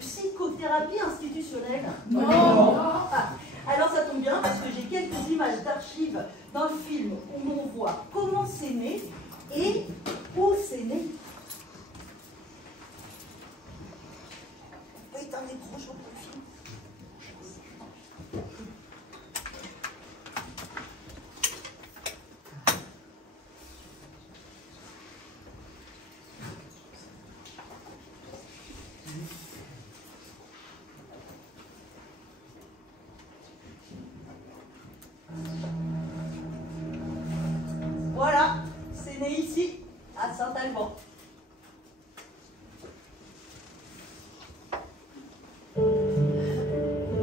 psychothérapie institutionnelle. Non. Ah, alors ça tombe bien parce que j'ai quelques images d'archives dans le film où l'on voit comment c'est né et où c'est né. On peut éteindre l'écran, je reprends le film. Voilà, c'est né ici, à Saint-Alban.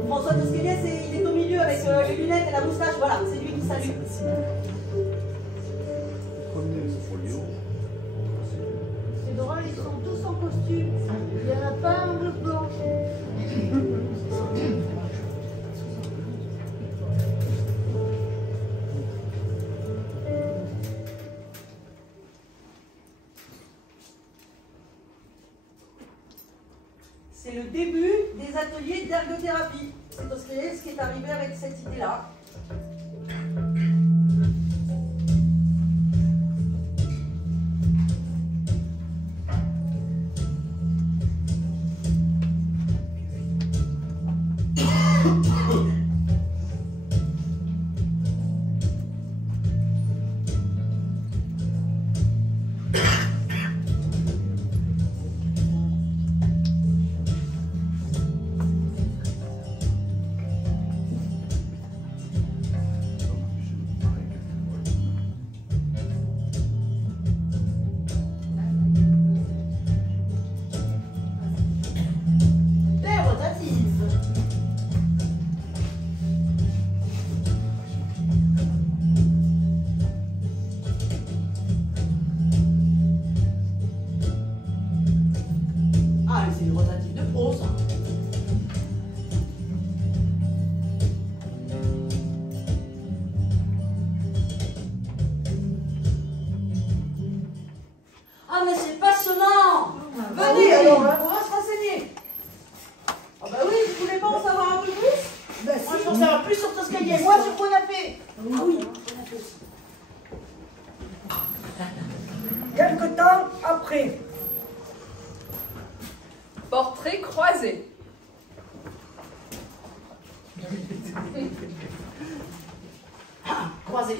François Tosqueliès, il est au milieu avec les lunettes et la moustache. Voilà, c'est lui qui salue. C'est drôle, ils sont tous en costume. Il n'y en a pas un bleu blanc. C'est le début des ateliers d'ergothérapie. C'est Tosqueliès qui est arrivé avec cette idée-là. Quelque temps après. Portrait croisé. Ah, croisé.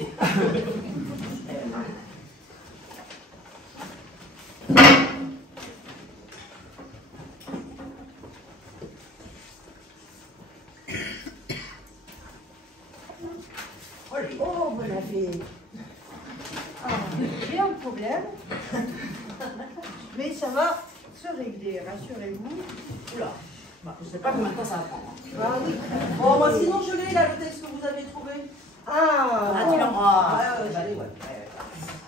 Oh, vous l'avez. J'ai un problème. Mais ça va se régler, rassurez-vous. Oula, bah, je ne sais pas combien de temps ça va prendre. Ah oui. Bon, moi sinon je l'ai là, le texte que vous avez trouvé. Ah, tu l'as.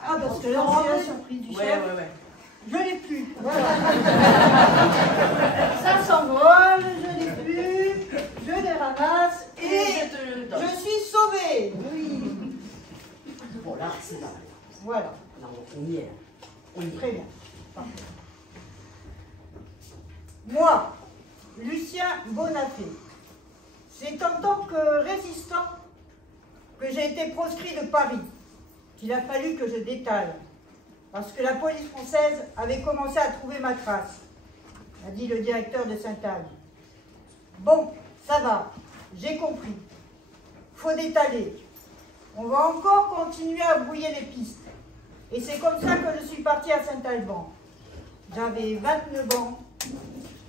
Ah, parce que là, c'est la surprise du chef. Ouais. Je l'ai plus. Voilà. Ça s'envole, je l'ai plus, je les ramasse et je suis sauvée. Oui. Bon, là, c'est là. Voilà. Non, on y est. On y est. Très bien. Parfait. Moi, Lucien Bonafé, c'est en tant que résistant que j'ai été proscrit de Paris, qu'il a fallu que je détale, parce que la police française avait commencé à trouver ma trace, a dit le directeur de Sainte-Anne. Bon, ça va, j'ai compris. Faut détaler. On va encore continuer à brouiller les pistes. Et c'est comme ça que je suis partie à Saint-Alban. J'avais 29 ans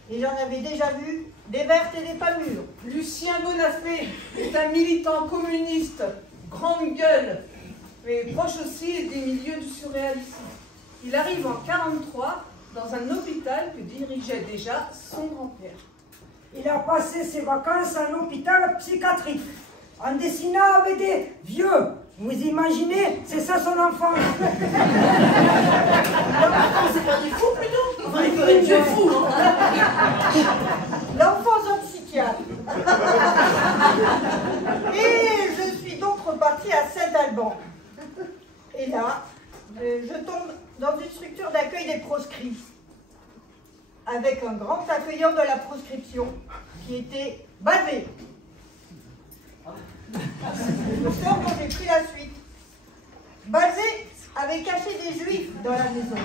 et j'en avais déjà vu des vertes et des pas mûres. Lucien Bonafé est un militant communiste, grande gueule, mais proche aussi des milieux du surréalisme. Il arrive en 1943 dans un hôpital que dirigeait déjà son grand-père. Il a passé ses vacances en hôpital psychiatrique, en dessinant avec des vieux. Vous imaginez, c'est ça son enfant. C'est pas des fous plutôt. Enfin, il faut être vieux fou. L'enfance en psychiatre. Et je suis donc repartie à Saint-Alban. Et là, je tombe dans une structure d'accueil des proscrits. avec un grand accueillant de la proscription qui était Balvé. Je sors quand j'ai pris la suite. Balvé avait caché des juifs dans la maison.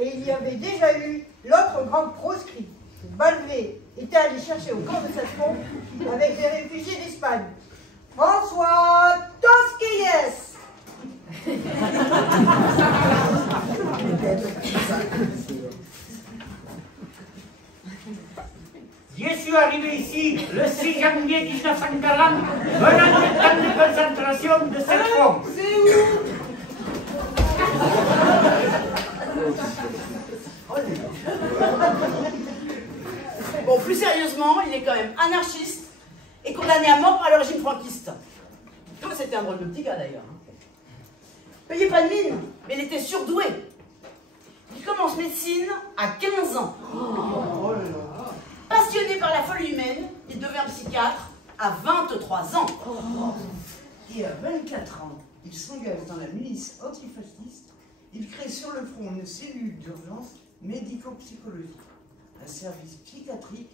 Et il y avait déjà eu l'autre grand proscrit. Balvé était allé chercher au camp de Saffron avec des réfugiés d'Espagne. François Tosquelles. Je suis arrivé ici le 6 janvier 1940, venant du camp de concentration de Saffron. C'est où? Bon, plus sérieusement, il est quand même anarchiste et condamné à mort par le régime franquiste. Comme c'était un drôle de petit gars d'ailleurs. Payait pas de mine, mais il était surdoué. Il commence médecine à 15 ans. Passionné par la folie humaine, il devient psychiatre à 23 ans. Et à 24 ans, il s'engage dans la milice antifasciste. Il crée sur le front une cellule d'urgence médico-psychologique, un service psychiatrique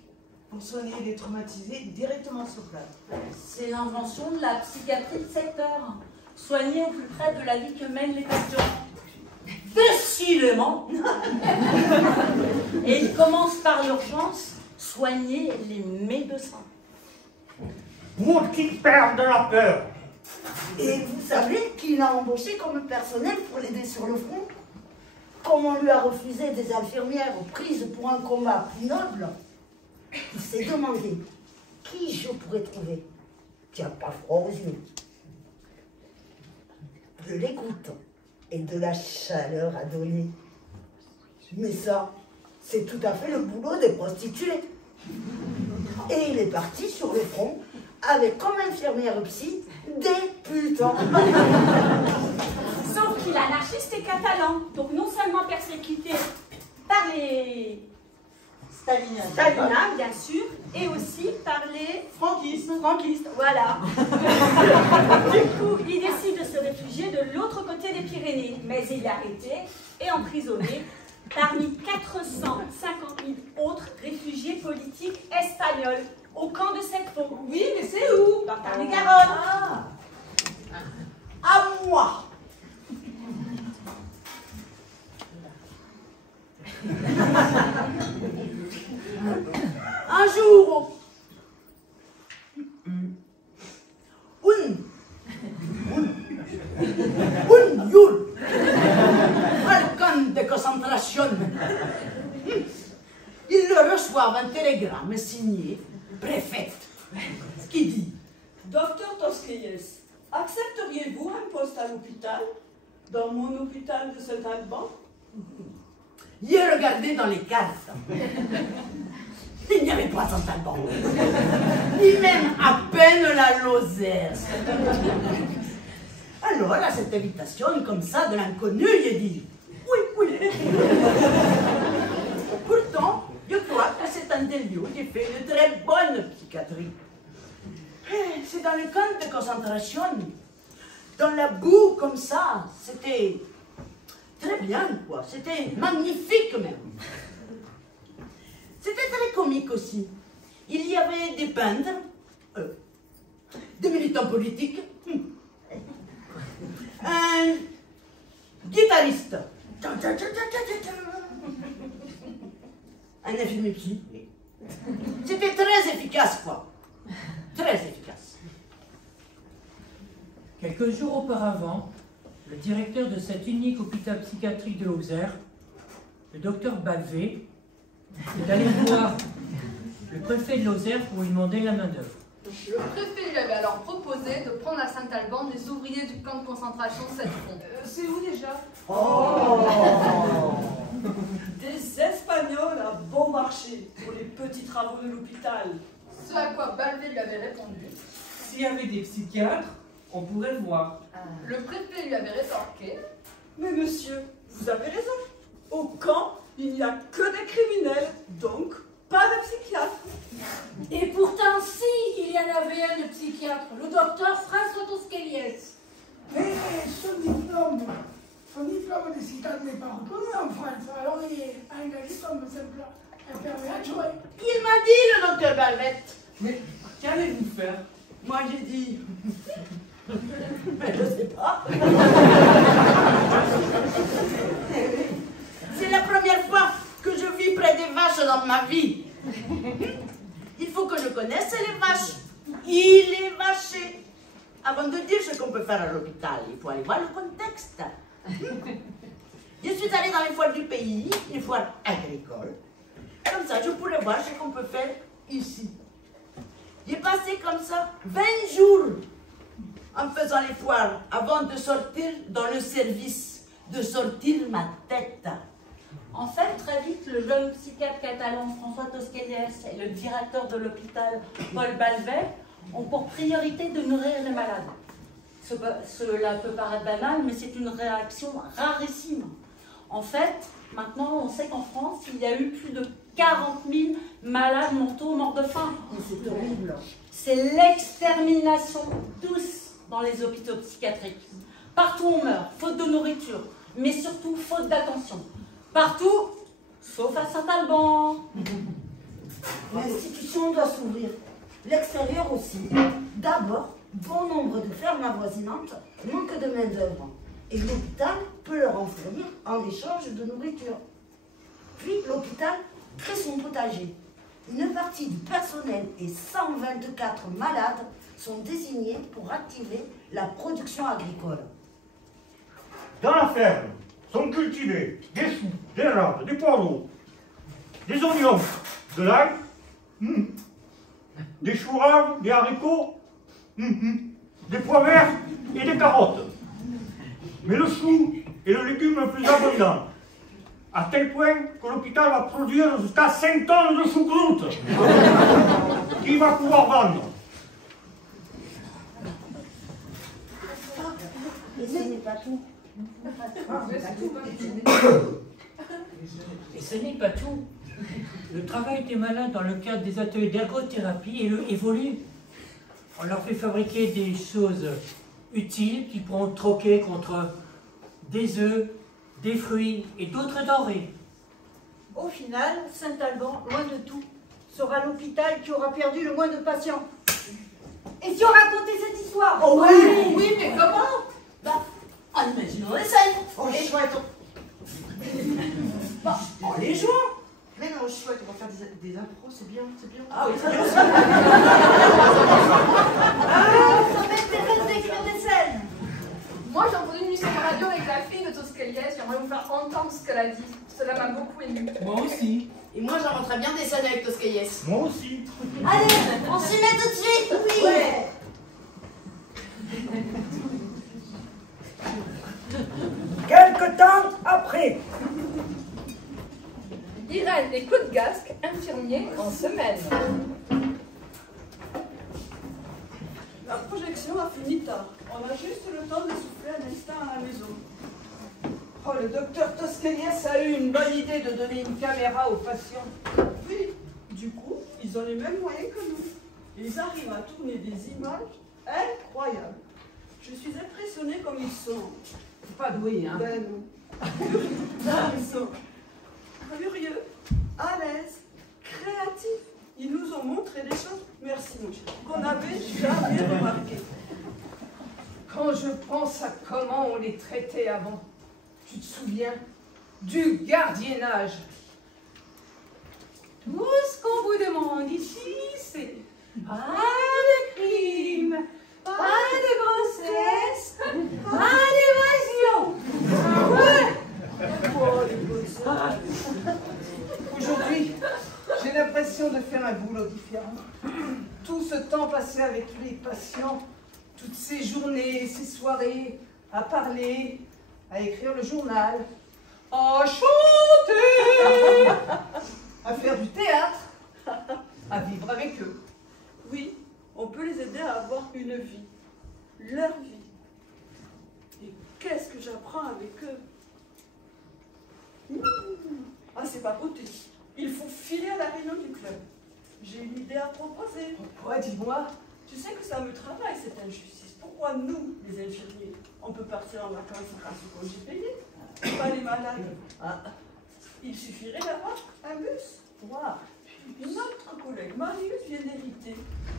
pour soigner les traumatisés directement sur place. C'est l'invention de la psychiatrie de secteur. Soigner au plus près de la vie que mènent les patients. Décidément. Et il commence par l'urgence, soigner les médecins. Vous qui perd de la peur. Et vous savez qu'il a embauché comme personnel pour l'aider sur le front? Comme on lui a refusé des infirmières prises pour un combat plus noble, il s'est demandé qui je pourrais trouver qui n'a pas froid aux yeux, de l'écoute et de la chaleur à donner. Mais ça, c'est tout à fait le boulot des prostituées. Et il est parti sur le front avec comme infirmière psy des putains. Sauf qu'il est anarchiste et catalan, donc non seulement persécuté par les Staliniens, bien sûr, et aussi par les franquistes, voilà. Du coup, il décide de se réfugier de l'autre côté des Pyrénées, mais il est arrêté et emprisonné parmi 450 000 autres réfugiés politiques espagnols au camp de Saffron. Oui, mais c'est où? Dans Tarn-et-Garonne. À moi. Un jour, un jour, al camp de concentration, ils reçoivent un télégramme signé préfet qui dit: Docteur Tosquelles, accepteriez-vous un poste à l'hôpital, dans mon hôpital de Saint-Alban? J'ai regardé dans les cartes. Il n'y avait pas Saint-Alban, ni même à peine la Lozère. Alors, à cette invitation comme ça de l'inconnu, j'ai dit oui, oui. Pourtant, je crois que c'est un des lieux où j'ai fait une très bonne psychiatrie. C'est dans les camps de concentration, dans la boue comme ça, c'était très bien, quoi. C'était magnifique même. C'était très comique aussi. Il y avait des peintres, des militants politiques, un guitariste, un infirmier psy. C'était très efficace, quoi. Très efficace. Quelques jours auparavant, le directeur de cet unique hôpital psychiatrique de Lozère, le docteur Balvé, est allé voir le préfet de Lozère pour lui demander la main-d'œuvre. Le préfet lui avait alors proposé de prendre à Saint-Alban des ouvriers du camp de concentration de Saffron. C'est où déjà? Des Espagnols à bon marché pour les petits travaux de l'hôpital. Ce à quoi Balvé lui avait répondu. S'il y avait des psychiatres, on pourrait le voir. Le préfet lui avait rétorqué. Mais monsieur, vous avez raison. Au camp, il n'y a que des criminels, donc pas de psychiatre. Et pourtant, si, il y en avait un de psychiatre, le docteur François Tosquelles. Mais son diplôme de psychiatre n'est pas reconnu en France, alors il est engagé comme simple m'a dit, le docteur Balvette. Mais qu'allez-vous faire? Moi, j'ai dit... Mais je sais pas. C'est la première fois que je vis près des vaches dans ma vie. Il faut que je connaisse les vaches. Il est vaché. Avant de dire ce qu'on peut faire à l'hôpital, il faut aller voir le contexte. Je suis allée dans les foires du pays, une foire agricole. Comme ça, je pourrais voir ce qu'on peut faire ici. J'ai passé comme ça 20 jours en faisant les foires avant de sortir dans le service, de sortir ma tête. En fait, très vite, le jeune psychiatre catalan François Tosquelles et le directeur de l'hôpital Paul Balvet ont pour priorité de nourrir les malades. Cela peut paraître banal, mais c'est une réaction rarissime. En fait, maintenant, on sait qu'en France, il y a eu plus de 40 000 malades mentaux morts de faim. C'est horrible. C'est l'extermination tous dans les hôpitaux psychiatriques. Partout on meurt, faute de nourriture, mais surtout faute d'attention. Partout, sauf à Saint-Alban. L'institution doit s'ouvrir. L'extérieur aussi. D'abord, bon nombre de fermes avoisinantes manquent de main-d'œuvre. Et l'hôpital peut leur en fournir en échange de nourriture. Puis l'hôpital crée son potager. Une partie du personnel et 124 malades sont désignés pour activer la production agricole. Dans la ferme sont cultivés des choux, des raves, des poireaux, des oignons, de l'ail, des choux raves, des haricots, des pois verts et des carottes. Mais le chou est le légume le plus abondant, à tel point que l'hôpital va produire jusqu'à 5 tonnes de choucroute qu'il va pouvoir vendre. Et ce n'est pas tout. Et ce n'est pas tout. Le travail des malades dans le cadre des ateliers d'ergothérapie évolue. On leur fait fabriquer des choses utiles qu'ils pourront troquer contre des œufs, des fruits et d'autres denrées. Au final, Saint-Alban, loin de tout, sera l'hôpital qui aura perdu le moins de patients. Et si on racontait cette histoire? Oh oui, oui, mais comment? Bah, en imaginant les scènes. Oh, Et chouette. bah, en les jouant. Mais non, chouette, on va faire des impros, c'est bien, c'est bien. Ah oui, ça bien aussi. Ça m'intéresse d'écrire des scènes. Moi, j'ai entendu une émission de radio avec la fille de Tosquelles. J'aimerais vous faire entendre ce qu'elle a dit. Cela m'a beaucoup émue. Moi aussi. Et moi, j'inventerais bien des scènes avec Tosquelles. Moi aussi. Allez, on s'y met tout de suite. Oui. Ouais. Quelque temps après. Irène et Claude Gasque, infirmiers en semaine. La projection a fini tard. On a juste le temps de souffler un instant à la maison. Oh, le docteur Tosquelles a eu une bonne idée de donner une caméra aux patients. Oui, du coup, ils ont les mêmes moyens que nous. Ils arrivent à tourner des images incroyables. Je suis impressionnée comme ils sont. C'est pas doué, hein? Ben non. Ils sont curieux, à l'aise, créatifs. Ils nous ont montré des choses, merci mon cher, qu'on n'avait jamais remarquées. Quand je pense à comment on les traitait avant, tu te souviens du gardiennage? Tout ce qu'on vous demande ici, c'est pas de crime, pas de grossesse, pas d'évasion. Aujourd'hui, j'ai l'impression de faire un boulot différent. Tout ce temps passé avec les patients, toutes ces journées, ces soirées, à parler, à écrire le journal, à chanter, à faire du théâtre, à vivre avec eux. Oui, on peut les aider à avoir une vie, leur vie. Et qu'est-ce que j'apprends avec eux? Ah, c'est pas beauté. Il faut filer à la réunion du club. J'ai une idée à proposer. Ouais, dis-moi. Tu sais que ça me travaille, cette injustice. Pourquoi nous, les infirmiers, on peut partir en vacances grâce au congé payé, pas les malades? Ah, il suffirait d'avoir un bus. Wow. Notre collègue Marius vient d'hériter.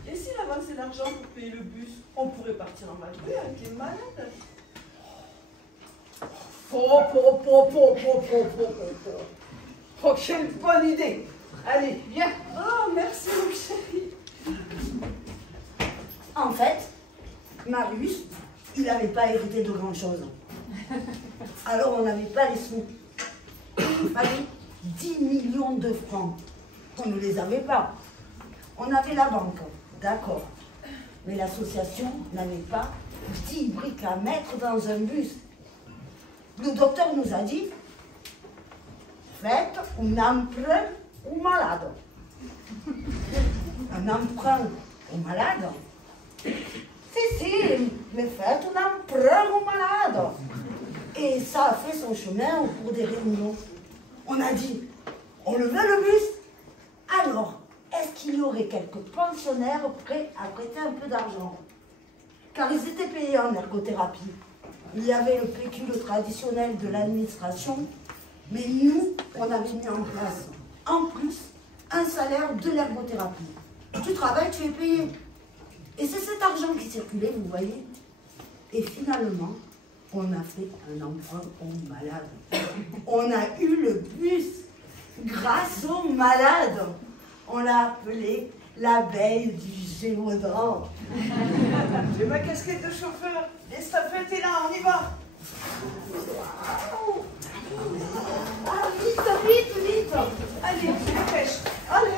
Et s'il avançait l'argent pour payer le bus, on pourrait partir en Madrid avec les malades. Oh, quelle bonne idée! Allez, viens! Oh, merci, mon chéri! En fait, Marius, il n'avait pas hérité de grand-chose. Alors on n'avait pas les sous. Il fallait 10 millions de francs. On ne les avait pas. On avait la banque, d'accord. Mais l'association n'avait pas 10 briques à mettre dans un bus. Le docteur nous a dit, faites un emprunt aux malades. Un emprunt aux malades? Si, mais faites un emprunt aux malades. Et ça a fait son chemin au cours des réunions. On a dit, on levait le bus. Alors, est-ce qu'il y aurait quelques pensionnaires prêts à prêter un peu d'argent? Car ils étaient payés en ergothérapie. Il y avait le pécule traditionnel de l'administration, mais nous, on avait mis en place, en plus, un salaire de l'ergothérapie. Tu travailles, tu es payé. Et c'est cet argent qui circulait, vous voyez. Et finalement, on a fait un emprunt aux malades. On a eu le bus grâce aux malades. On l'a appelé l'abeille du Gévaudan. J'ai ma casquette de chauffeur. L'estafette est là, on y va. Ah, vite. Allez, on se dépêche. Allez.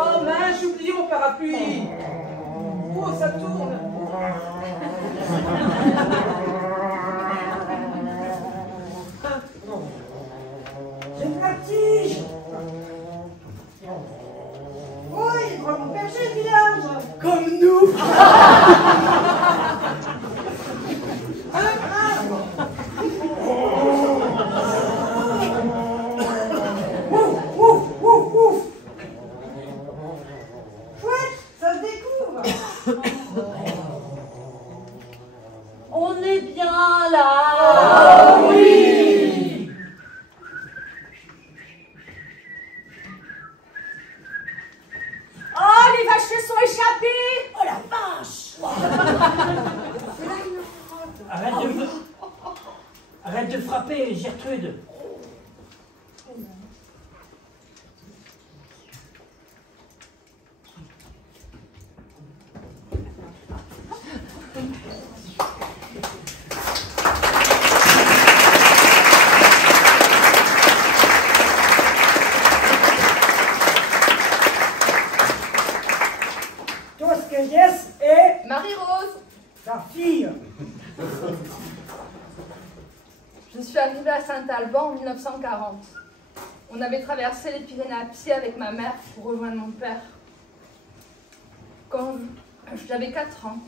Oh mince, j'ai oublié mon parapluie! Oh, ça tourne! J'ai une tige. Oh, il est vraiment perché, le village. Comme nous. Ouf. Chouette, ça se découvre. On est bien là. Oui. Oh, les vachers sont échappés. Oh la vache. Arrête de frapper, Gertrude. Tosquelles et Marie-Rose, sa fille. je suis arrivée à Saint-Alban en 1940. On avait traversé les Pyrénées à pied avec ma mère pour rejoindre mon père. Quand j'avais 4 ans,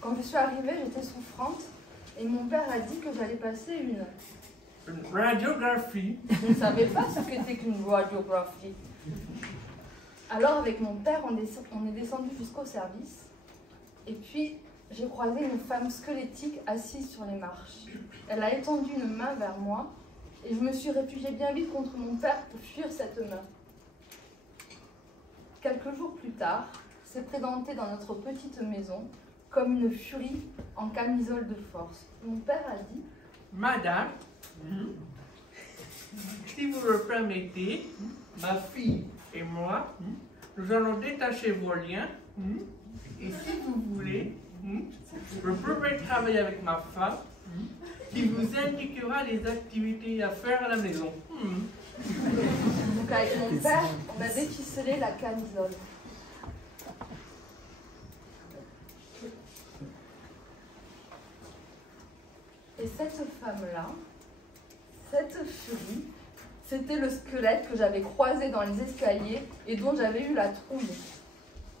quand je suis arrivée, j'étais souffrante et mon père a dit que j'allais passer une radiographie. Je ne savais pas ce qu'était qu'une radiographie. Alors avec mon père, on est descendu jusqu'au service et puis j'ai croisé une femme squelettique assise sur les marches. Elle a étendu une main vers moi et je me suis réfugiée bien vite contre mon père pour fuir cette main. Quelques jours plus tard, s'est présentée dans notre petite maison comme une furie en camisole de force. Mon père a dit « Madame, si vous le permettez, ma fille et moi, nous allons détacher vos liens et si vous voulez, je pourrai travailler avec ma femme qui vous indiquera les activités à faire à la maison. » Donc avec mon père, on a déficelé la camisole. Et cette femme-là, cette furie, c'était le squelette que j'avais croisé dans les escaliers et dont j'avais eu la trouille.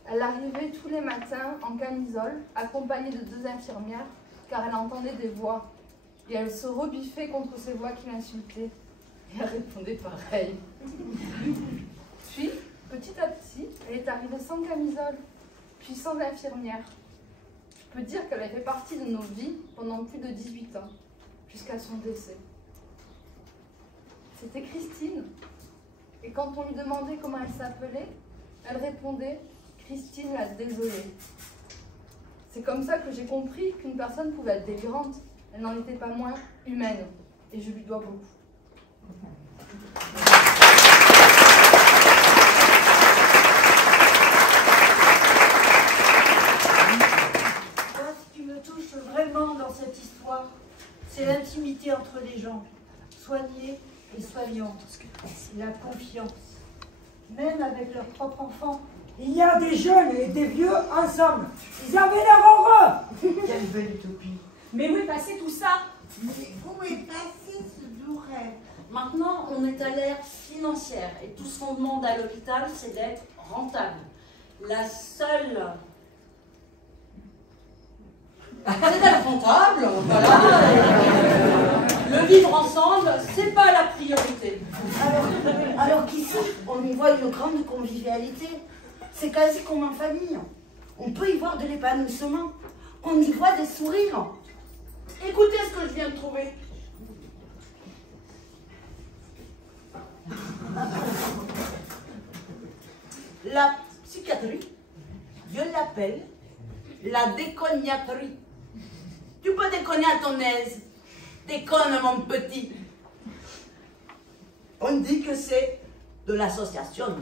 Elle arrivait tous les matins en camisole, accompagnée de 2 infirmières, car elle entendait des voix. Et elle se rebiffait contre ces voix qui l'insultaient. Et elle répondait pareil. Puis, petit à petit, elle est arrivée sans camisole, puis sans infirmière. Je peux dire qu'elle a fait partie de nos vies pendant plus de 18 ans, jusqu'à son décès. C'était Christine. Et quand on lui demandait comment elle s'appelait, elle répondait « Christine la désolée ». C'est comme ça que j'ai compris qu'une personne pouvait être délirante. Elle n'en était pas moins humaine. Et je lui dois beaucoup. Moi, ce qui me touche vraiment dans cette histoire, c'est l'intimité entre les gens, soignés et soignants, la confiance, même avec leurs propres enfants. Il y a des jeunes et des vieux ensemble. Ils avaient l'air heureux. Quelle belle utopie. Mais où est passé tout ça? Mais où est passé ce doux rêve? Maintenant, on est à l'ère financière et tout ce qu'on demande à l'hôpital, c'est d'être rentable. La seule... C'est d'être rentable, voilà. Le vivre ensemble, c'est pas la priorité. Alors qu'ici, on y voit une grande convivialité. C'est quasi comme en famille. On peut y voir de l'épanouissement. On y voit des sourires. Écoutez ce que je viens de trouver. La psychiatrie, je l'appelle la décognaterie. Tu peux déconner à ton aise. Déconne, mon petit. On dit que c'est de l'association.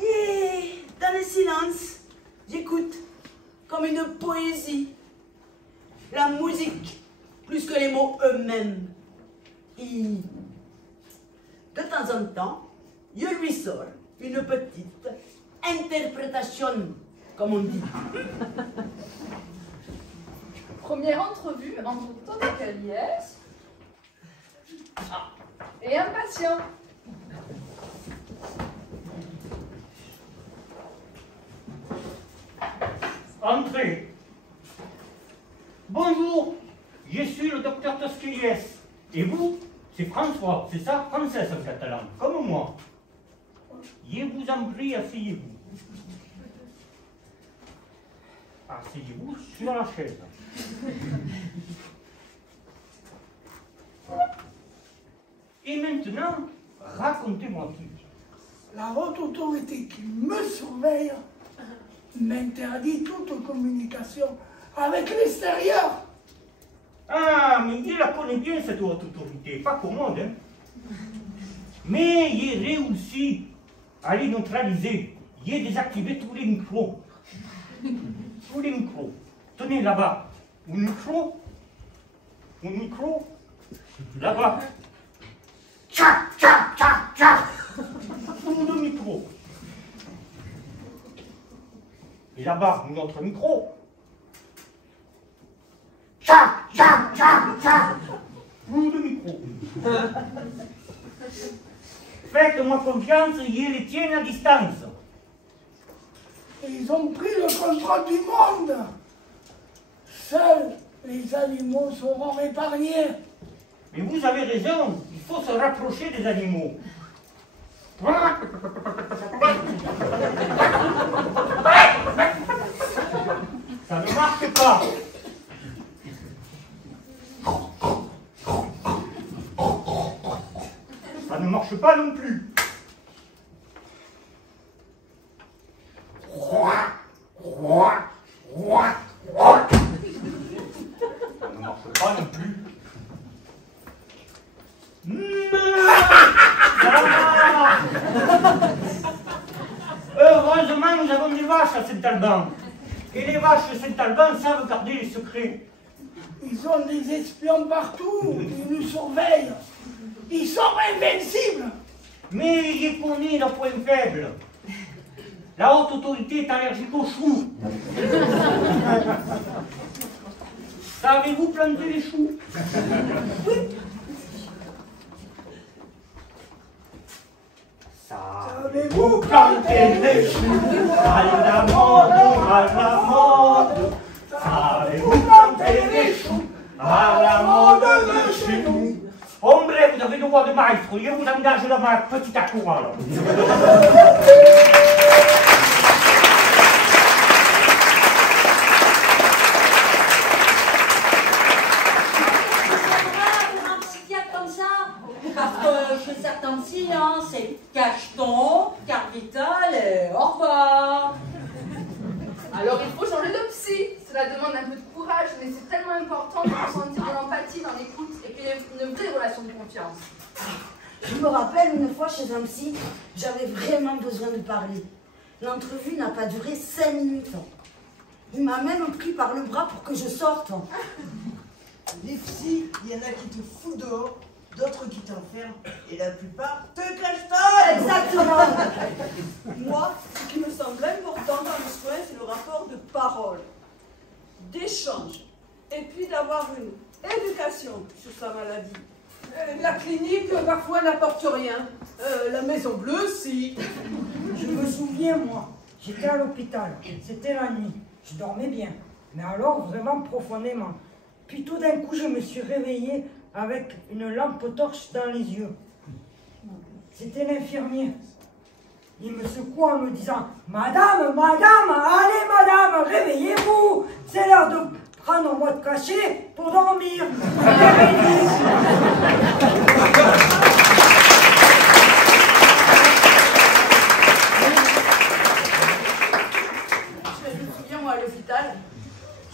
Et dans le silence, j'écoute comme une poésie. La musique, plus que les mots eux-mêmes. Et de temps en temps, je lui sors une petite interprétation, comme on dit. Première entrevue entre Tony Caliès et un patient. Entrez. Bonjour, je suis le docteur Tosquelles. Et vous, c'est François, c'est ça, Française en catalan, comme moi. Je vous en prie, asseyez-vous. Asseyez-vous sur la chaise. Et maintenant, racontez-moi tout. La haute autorité qui me surveille m'interdit toute communication avec l'extérieur. Ah, mais il la connaît bien, cette haute autorité, pas commode, hein. Mais il réussi à les neutraliser. Il a désactivé tous les micros. Tous les micros. Tenez là-bas, un micro, là-bas. Tchac, tchac, tchac, tchac. Deux micros. Et là-bas, un autre micro. Tchac, tchac, tchac, tchac. Deux micros. Faites-moi confiance, ils les tiennent à distance. Ils ont pris le contrôle du monde. Seuls les animaux seront épargnés. Mais vous avez raison, il faut se rapprocher des animaux. Ça ne marche pas. Ça ne marche pas non plus. Ça ne marche pas non plus. Heureusement, nous avons des vaches à Saint-Alban. Et les vaches de Saint-Alban savent garder les secrets. Ils ont des espions partout, ils nous surveillent. Ils sont invincibles. Mais il connaît leur point faible. La haute autorité est allergique aux choux. Savez-vous planter les choux? Oui. Savez-vous planter les choux? À la mode, à la mode. Savez-vous à la mode de chez nous. Hombre, vous avez le droit de maestro, je vous engage dans ma petite chorale. Un psychiatre comme ça, parce que chez certains psy, hein, c'est cacheton, carte vitale et au revoir. Alors il faut changer de psy. Cela demande un peu de courage, mais c'est tellement important de ressentir de l'empathie dans l'écoute et puis une vraie relation de confiance. Je me rappelle une fois chez un psy, j'avais vraiment besoin de parler. L'entrevue n'a pas duré 5 minutes. Il m'a même pris par le bras pour que je sorte. Les psys, il y en a qui te foutent dehors, d'autres qui t'enferment, et la plupart te cachetonnent. Exactement. Moi, ce qui me semble important dans le soin, c'est le rapport de parole, d'échange, et puis d'avoir une éducation sur sa maladie. La clinique, parfois, n'apporte rien. La Maison Bleue, si. Je me souviens, moi, j'étais à l'hôpital, c'était la nuit, je dormais bien, mais alors vraiment profondément. Puis tout d'un coup, je me suis réveillée avec une lampe torche dans les yeux. C'était l'infirmier. Il me secoue en me disant « Madame, madame, allez madame, réveillez-vous, c'est l'heure de prendre votre cachet pour dormir. » Je me souviens, moi, à l'hôpital,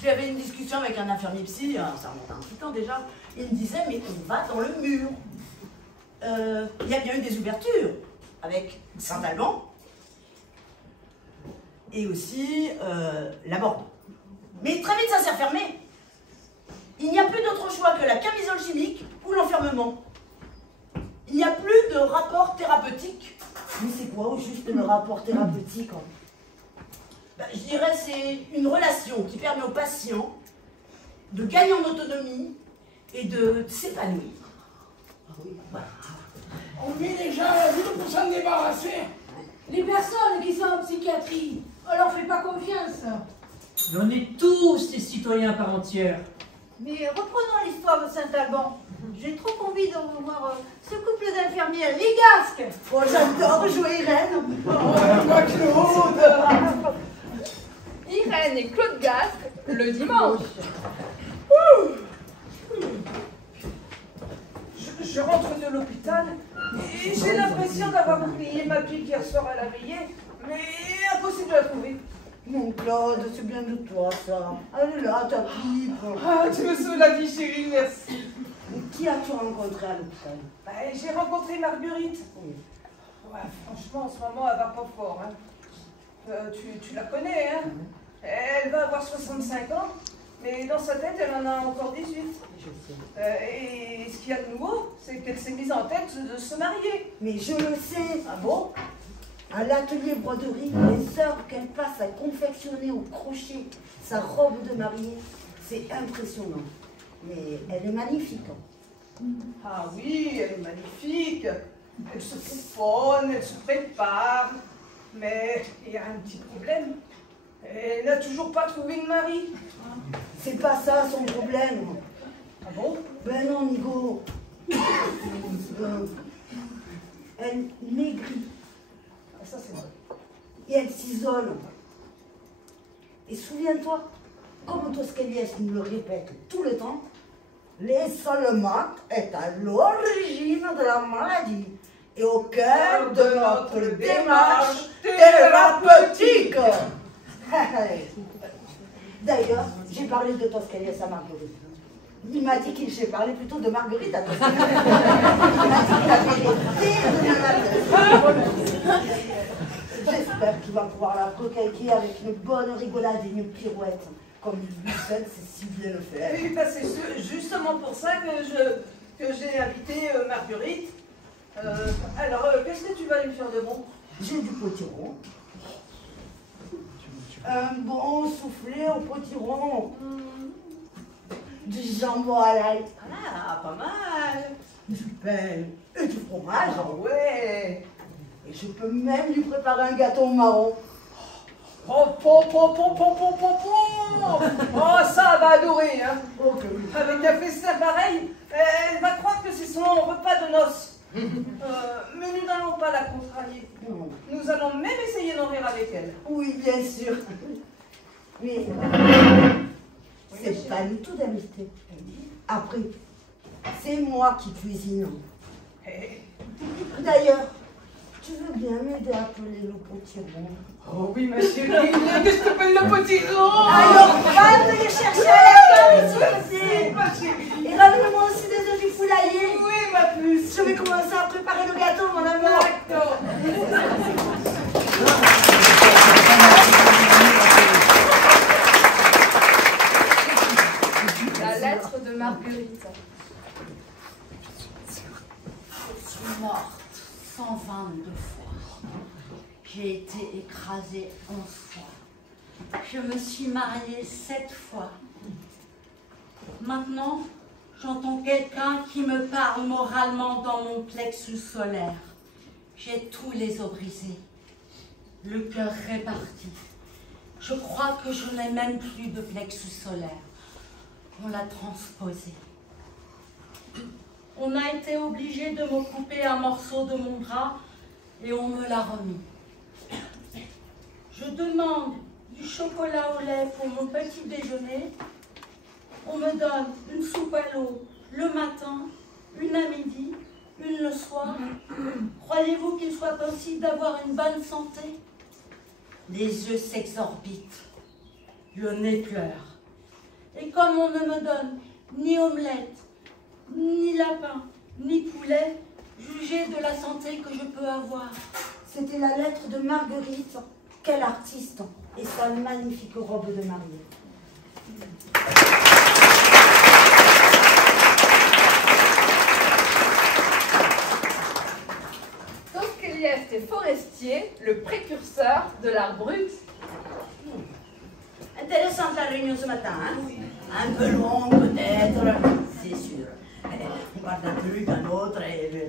j'avais une discussion avec un infirmier psy, ça remonte un petit temps déjà. Il me disait, mais on va dans le mur. Il y a bien eu des ouvertures, avec Saint-Alban, et aussi la borne. Mais très vite, ça s'est refermé. Il n'y a plus d'autre choix que la camisole chimique ou l'enfermement. Il n'y a plus de rapport thérapeutique. Mais c'est quoi au juste le rapport thérapeutique? Je dirais c'est une relation qui permet au patient de gagner en autonomie et de s'épanouir. On vit déjà à la ville pour s'en débarrasser. Les personnes qui sont en psychiatrie, on leur fait pas confiance. Mais on est tous des citoyens à part entière. Mais reprenons l'histoire de Saint-Alban. J'ai trop envie de revoir ce couple d'infirmières, les Gasques. Oh, j'adore jouer Irène. Irène et Claude Gasque, le dimanche. Je rentre de l'hôpital et j'ai l'impression d'avoir oublié ma pipe hier soir à la veillée, mais impossible de la trouver. Mon Claude, c'est bien de toi ça. Elle est là, ta pipe. Ah, tu me sauves la vie, chérie, merci. Qui as-tu rencontré à l'hôpital? J'ai rencontré Marguerite. Ouais, franchement, en ce moment, elle va pas fort. Hein. Tu la connais, hein? Elle va avoir 65 ans, mais dans sa tête, elle en a encore 18. Je sais. Et ce qu'il y a de nouveau, c'est qu'elle s'est mise en tête de se marier. Mais je le sais. Ah bon? À l'atelier broderie, les heures qu'elle passe à confectionner au crochet sa robe de mariée, c'est impressionnant. Mais elle est magnifique. Ah oui, elle est magnifique. Elle se pouponne, elle se prépare. Mais il y a un petit problème. Elle n'a toujours pas trouvé de mari. C'est pas ça son problème. Ah bon? Ben non, Nigo. Elle maigrit. Ah, ça c'est vrai. Et elle s'isole. Et souviens-toi, comme Toscaliès nous le répète tout le temps, l'isolement est à l'origine de la maladie et au cœur de notre démarche thérapeutique. D'ailleurs, j'ai parlé de Toscaliès à Marguerite. Il m'a dit qu'il s'est parlé plutôt de Marguerite à Toscaliès. Il m'a dit qu'il avait été de malade. J'espère qu'il va pouvoir la coquiller avec une bonne rigolade et une pirouette, comme Lucette sait si bien le faire. Oui, bah, c'est justement pour ça que j'ai invité Marguerite. Alors, qu'est-ce que tu vas lui faire de bon? J'ai du potiron. Un bon soufflé au potiron. Du jambon à l'ail. Ah, pas mal. Du pain et du fromage. Ah ouais. Et je peux même lui préparer un gâteau marron. Oh, ça, elle va adorer, hein. Avec un festin pareil, elle va croire que c'est son repas de noces. Mais nous n'allons pas la contrarier. Nous allons même essayer d'en rire avec elle. Oui, bien sûr. Mais c'est pas du tout d'amitié. Après, c'est moi qui cuisine. D'ailleurs, tu veux bien m'aider à appeler le potiron? Oh oui, ma chérie, que je t'appelle le potiron. Alors, va me les chercher à la cave, s'il ma chérie. Et ramène-moi aussi des œufs du poulailler. Oui, ma puce. Je vais commencer à préparer le gâteau, mon amour. D'accord. La lettre de Marguerite. Je suis morte 122 fois. J'ai été écrasée 11 fois. Je me suis mariée 7 fois. Maintenant, j'entends quelqu'un qui me parle moralement dans mon plexus solaire. J'ai tous les os brisés, le cœur réparti. Je crois que je n'ai même plus de plexus solaire. On l'a transposé. On a été obligé de me couper un morceau de mon bras et on me l'a remis. Je demande du chocolat au lait pour mon petit déjeuner. On me donne une soupe à l'eau le matin, une à midi, une le soir. Croyez-vous qu'il soit possible d'avoir une bonne santé? Les yeux s'exorbitent, le nez pleure. Et comme on ne me donne ni omelette, ni lapin, ni poulet, jugez de la santé que je peux avoir. C'était la lettre de Marguerite. Quelle artiste! Et sa magnifique robe de mariée. Tosquelièvre est forestier, le précurseur de l'art brut. Intéressante la réunion ce matin, hein? Un peu longue peut-être, c'est sûr. On parle d'un truc, d'un autre, et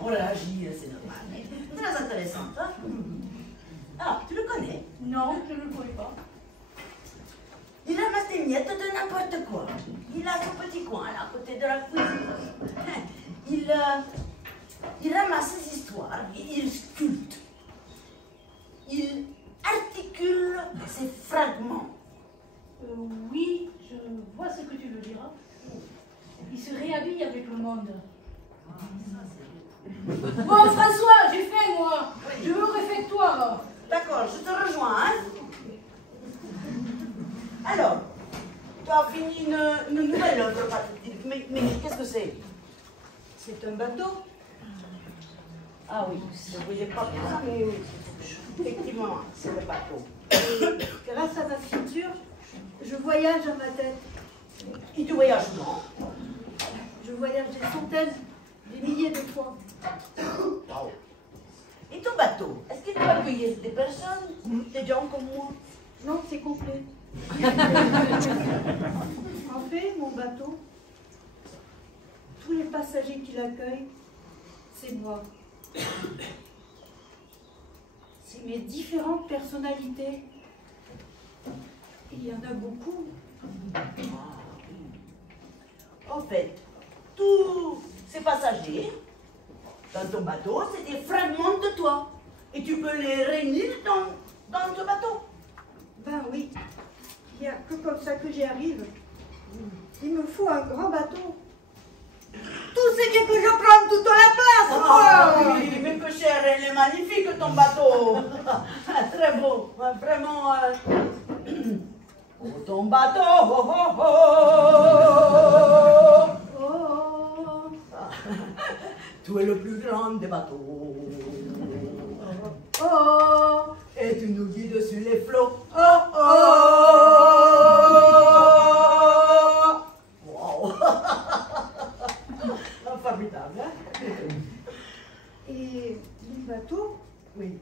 on réagit, c'est normal. Mais très intéressante, hein? Alors, tu le connais? Non, je ne le connais pas. Il ramasse des miettes de n'importe quoi. Il a son petit coin là, à côté de la cuisine. Il ramasse ses histoires, il sculpte. Il articule ses fragments. Oui, je vois ce que tu veux dire. Il se réhabille avec le monde. Bon, François, j'ai faim, moi. Je veux réfectoire. D'accord, je te rejoins, hein? Alors, tu as fini une nouvelle œuvre, Patrick. Mais qu'est-ce que c'est? C'est un bateau. Ah oui, je ne voyais pas pour ça, mais oui. Effectivement, c'est le bateau. Et grâce à ma peinture, je voyage dans ma tête. Et tu voyages où? Je voyage des centaines, des milliers de fois. Wow. Et ton bateau, est-ce qu'il peut accueillir des personnes, des gens comme moi? Non, c'est complet. En fait, mon bateau, tous les passagers qui l'accueillent, c'est moi. C'est mes différentes personnalités. Il y en a beaucoup. En fait, tous ces passagers dans ton bateau, c'est des fragments de toi. Et tu peux les réunir dans ce bateau. Ben oui, il n'y a que comme ça que j'y arrive. Il me faut un grand bateau. Tout ce qui que je prends toute la place. Oh, oui, mais que cher, elle est magnifique ton bateau. Très beau, vraiment. Oh, ton bateau. Oh, oh, oh. Oh. Tu es le plus grand des bateaux. Oh. Et tu nous guides sur les flots. Oh, oh. Wow. Formidable, hein? Et mon bateau, oui.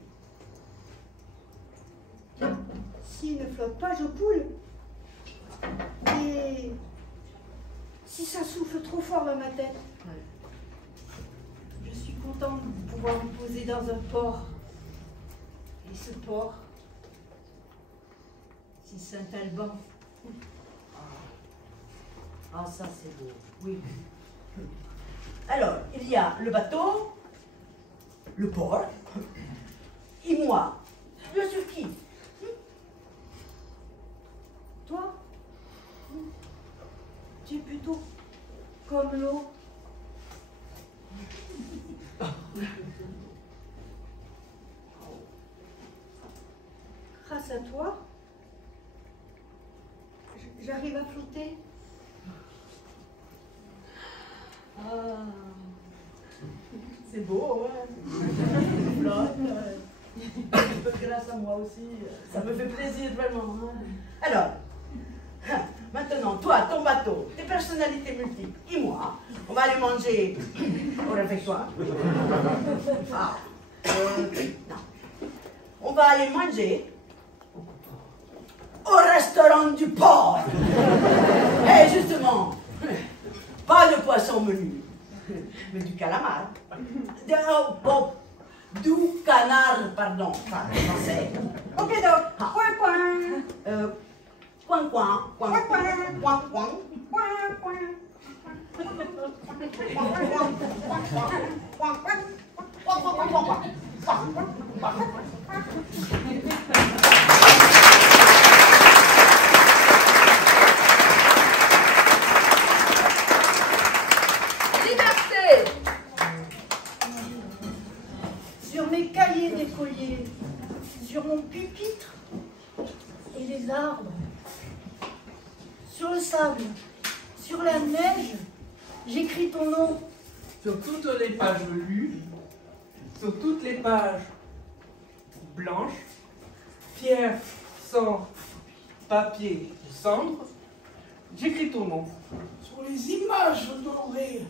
S'il ne flotte pas, je coule. Et si ça souffle trop fort dans ma tête, je suis contente de pouvoir me poser dans un port. Et ce port, c'est Saint-Alban. Ah, ça c'est beau, oui. Alors, il y a le bateau, le port, et moi. Bien sûr qui? Toi, tu es plutôt comme l'eau. Grâce à toi, j'arrive à flotter. Ah, c'est beau, ouais. Flotte, un peu grâce à moi aussi. Ça me fait plaisir, vraiment. Alors, maintenant, toi, ton bateau, tes personnalités multiples, et moi, on va aller manger au réfectoire. Ah, non. On va aller manger au restaurant du port. Et justement, pas de poisson menu, mais du calamar. Du canard, pardon, enfin, français. Ok, donc, point, point. Coin, coin, coin, coin, coin, coin. Liberté! Sur mes cahiers d'écolier, sur mon pupitre et les arbres, sur le sable, sur la neige, j'écris ton nom. Sur toutes les pages lues, sur toutes les pages blanches, pierre, sang, papier, cendre, j'écris ton nom. Sur les images dorées,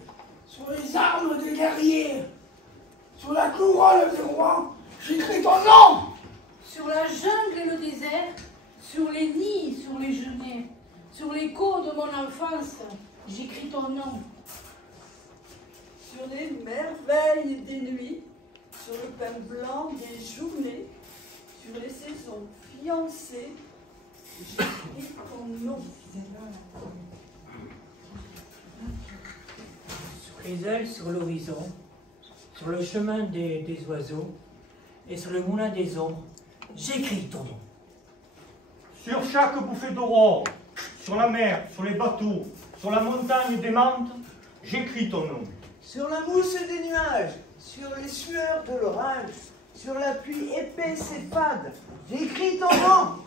sur les armes des guerriers, sur la couronne des rois, j'écris ton nom. Sur la jungle et le désert, sur les nids, sur les genêts, sur l'écho de mon enfance, j'écris ton nom. Sur les merveilles des nuits, sur le pain blanc des journées, sur les saisons fiancées, j'écris ton nom. Sur les ailes, sur l'horizon, sur le chemin des oiseaux et sur le moulin des ombres, j'écris ton nom. Sur chaque bouffée d'aurore, sur la mer, sur les bateaux, sur la montagne des menthes, j'écris ton nom. Sur la mousse des nuages, sur les sueurs de l'orage, sur la pluie épaisse et fade, j'écris ton nom.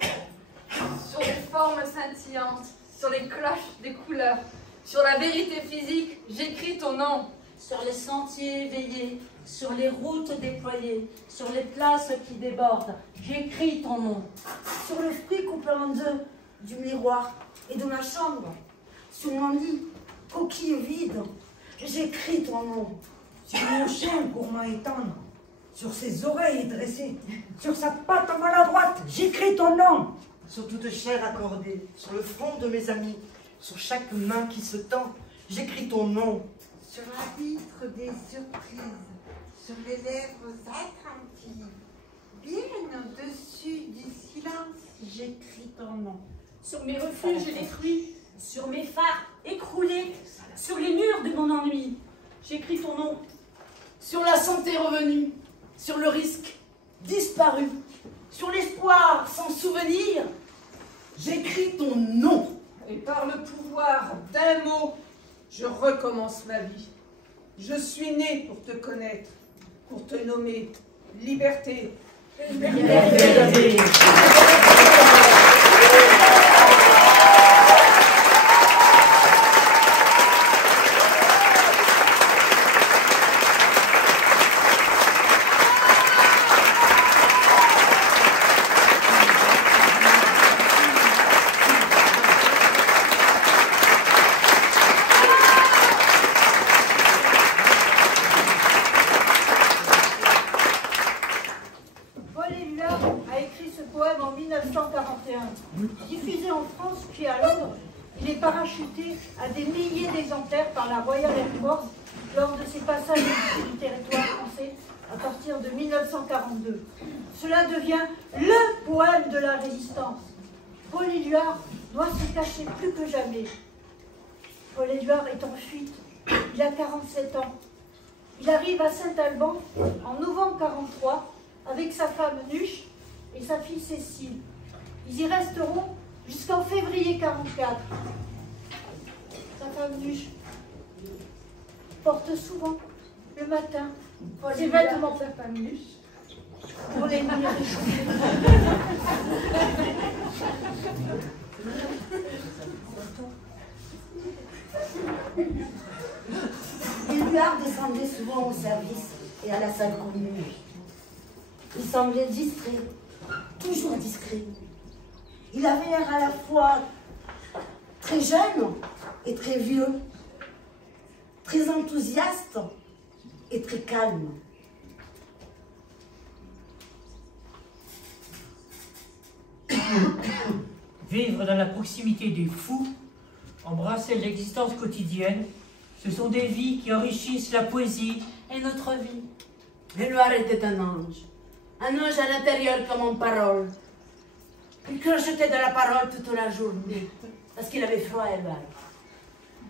Sur les formes scintillantes, sur les cloches des couleurs, sur la vérité physique, j'écris ton nom. Sur les sentiers éveillés, sur les routes déployées, sur les places qui débordent, j'écris ton nom. Sur le fruit coupé en deux du miroir et de ma chambre, sur mon lit, coquille vide, j'écris ton nom. Sur mon chien gourmand et tendre, sur ses oreilles dressées, sur sa patte maladroite, j'écris ton nom. Sur toute chair accordée, sur le front de mes amis, sur chaque main qui se tend, j'écris ton nom. Sur la vitre des surprises, sur les lèvres attentives, bien au-dessus du silence, j'écris ton nom. Sur mes refuges détruits, sur mes phares écroulés, sur les murs de mon ennui, j'écris ton nom. Sur la santé revenue, sur le risque disparu, sur l'espoir sans souvenir, j'écris ton nom. Et par le pouvoir d'un mot, je recommence ma vie. Je suis né pour te connaître, pour te nommer liberté. Liberté. Paul Éluard a écrit ce poème en 1941. Diffusé en France puis à Londres, il est parachuté à des milliers d'exemplaires par la Royal Air Force lors de ses passages au-dessus du territoire français à partir de 1942. Cela devient le poème de la résistance. Paul Éluard doit se cacher plus que jamais. Paul Éluard est en fuite. Il a 47 ans. Il arrive à Saint-Alban en novembre 43 avec sa femme Nuche et sa fille Cécile. Ils y resteront jusqu'en février 44. Sa femme Nuche porte souvent le matin ses vêtements sa femme Nuche pour les nuits réchauffées. Éluard descendait souvent au service et à la salle commune. Il semblait discret, toujours discret. Il avait l'air à la fois très jeune et très vieux, très enthousiaste et très calme. Vivre dans la proximité des fous, embrasser l'existence quotidienne, ce sont des vies qui enrichissent la poésie et notre vie. Éluard était un ange à l'intérieur comme en parole. Il crochetait de la parole toute la journée, parce qu'il avait froid, Éluard.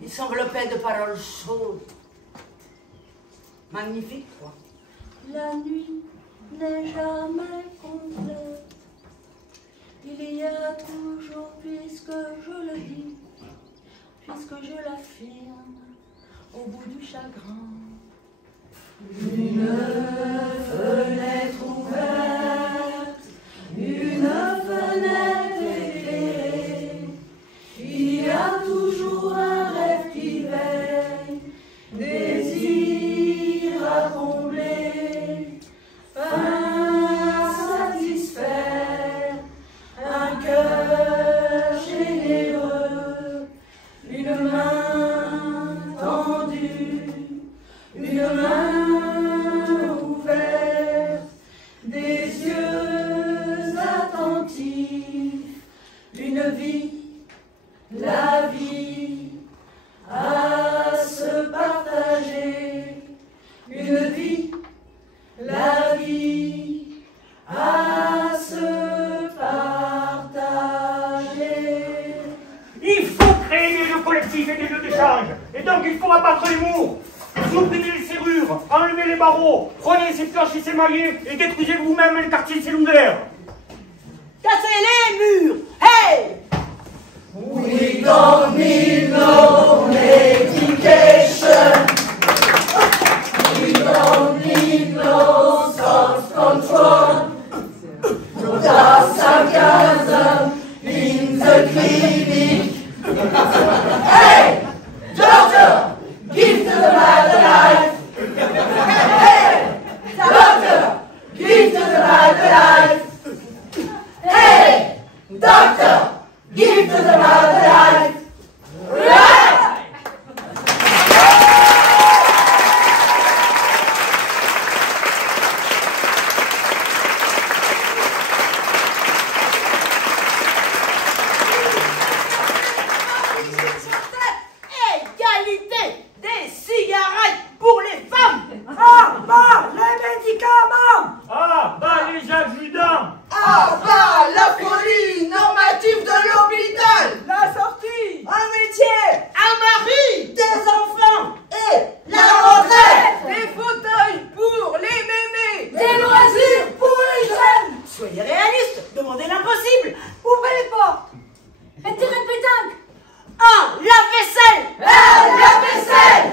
Il s'enveloppait de paroles chaudes. Magnifique, toi. La nuit n'est jamais complète. Il y a toujours, puisque je le dis, puisque je l'affirme, au bout du chagrin, une fenêtre ouverte, une fenêtre éclairée. Il y a toujours un rêve qui veille, désir à combler, fin à satisfaire, un cœur généreux, une main tendue, une main ouverte, des yeux attentifs, une vie, la vie à se partager, une vie, la vie à se partager. Il faut créer des lieux collectifs et des lieux d'échange. Et donc il faut abattre les murs, supprimer les serrures, enlever les barreaux, prenez ces planches et ces maillets et détruisez vous-même le quartier cellulaire. Cassez les murs! Hey! We don't need no medication. We don't need no self-control. No sarcasm in the clinic. Hey, doctor, give to the man the life. Hey, doctor, give to the man the life. Hey, doctor, give to the man the life. Right! Égalité des cigarettes pour les femmes! Ah, bah, les médicaments! Ah, bah les adjudants! Ah bah, la folie normative de l'hôpital! La sortie! Un métier! Un mari! Des enfants! Et La retraite! Des fauteuils pour les mémés! Des loisirs pour les jeunes! Soyez réalistes, demandez l'impossible! Ouvrez les portes. Un terrain de pétanque. Un lave-vaisselle! Un lave-vaisselle!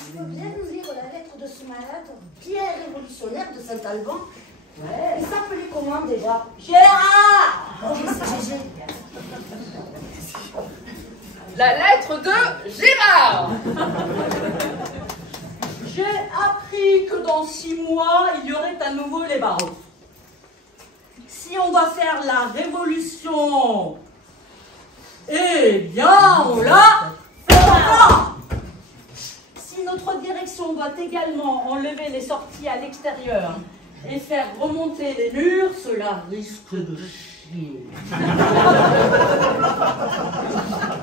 Il faut bien nous lire la lettre de ce malade, Pierre révolutionnaire de Saint-Alban. Il s'appelait comment déjà? Gérard! Oh, mais c'est Gégé. La lettre de Gérard. J'ai appris que dans 6 mois, il y aurait à nouveau les barreaux. Si on doit faire la révolution, eh bien, on la fera. Si notre direction doit également enlever les sorties à l'extérieur et faire remonter les murs, cela risque de chier. chier.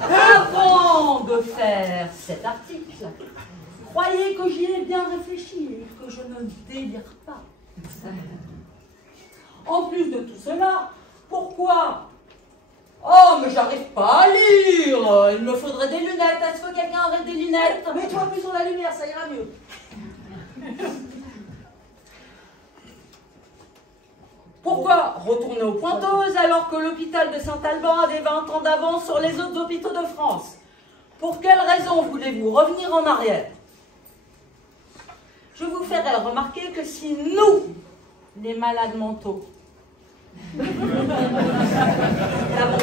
Avant de faire cet article, croyez que j'y ai bien réfléchi et que je ne délire pas. En plus de tout cela, pourquoi? Oh, mais j'arrive pas à lire. Il me faudrait des lunettes. Est-ce que quelqu'un aurait des lunettes? Mets-toi plus sur la lumière, ça ira mieux. Pourquoi retourner aux Pointeuses alors que l'hôpital de Saint-Alban avait 20 ans d'avance sur les autres hôpitaux de France? Pour quelle raison voulez-vous revenir en arrière? Je vous ferai remarquer que si nous, les malades mentaux, n'avons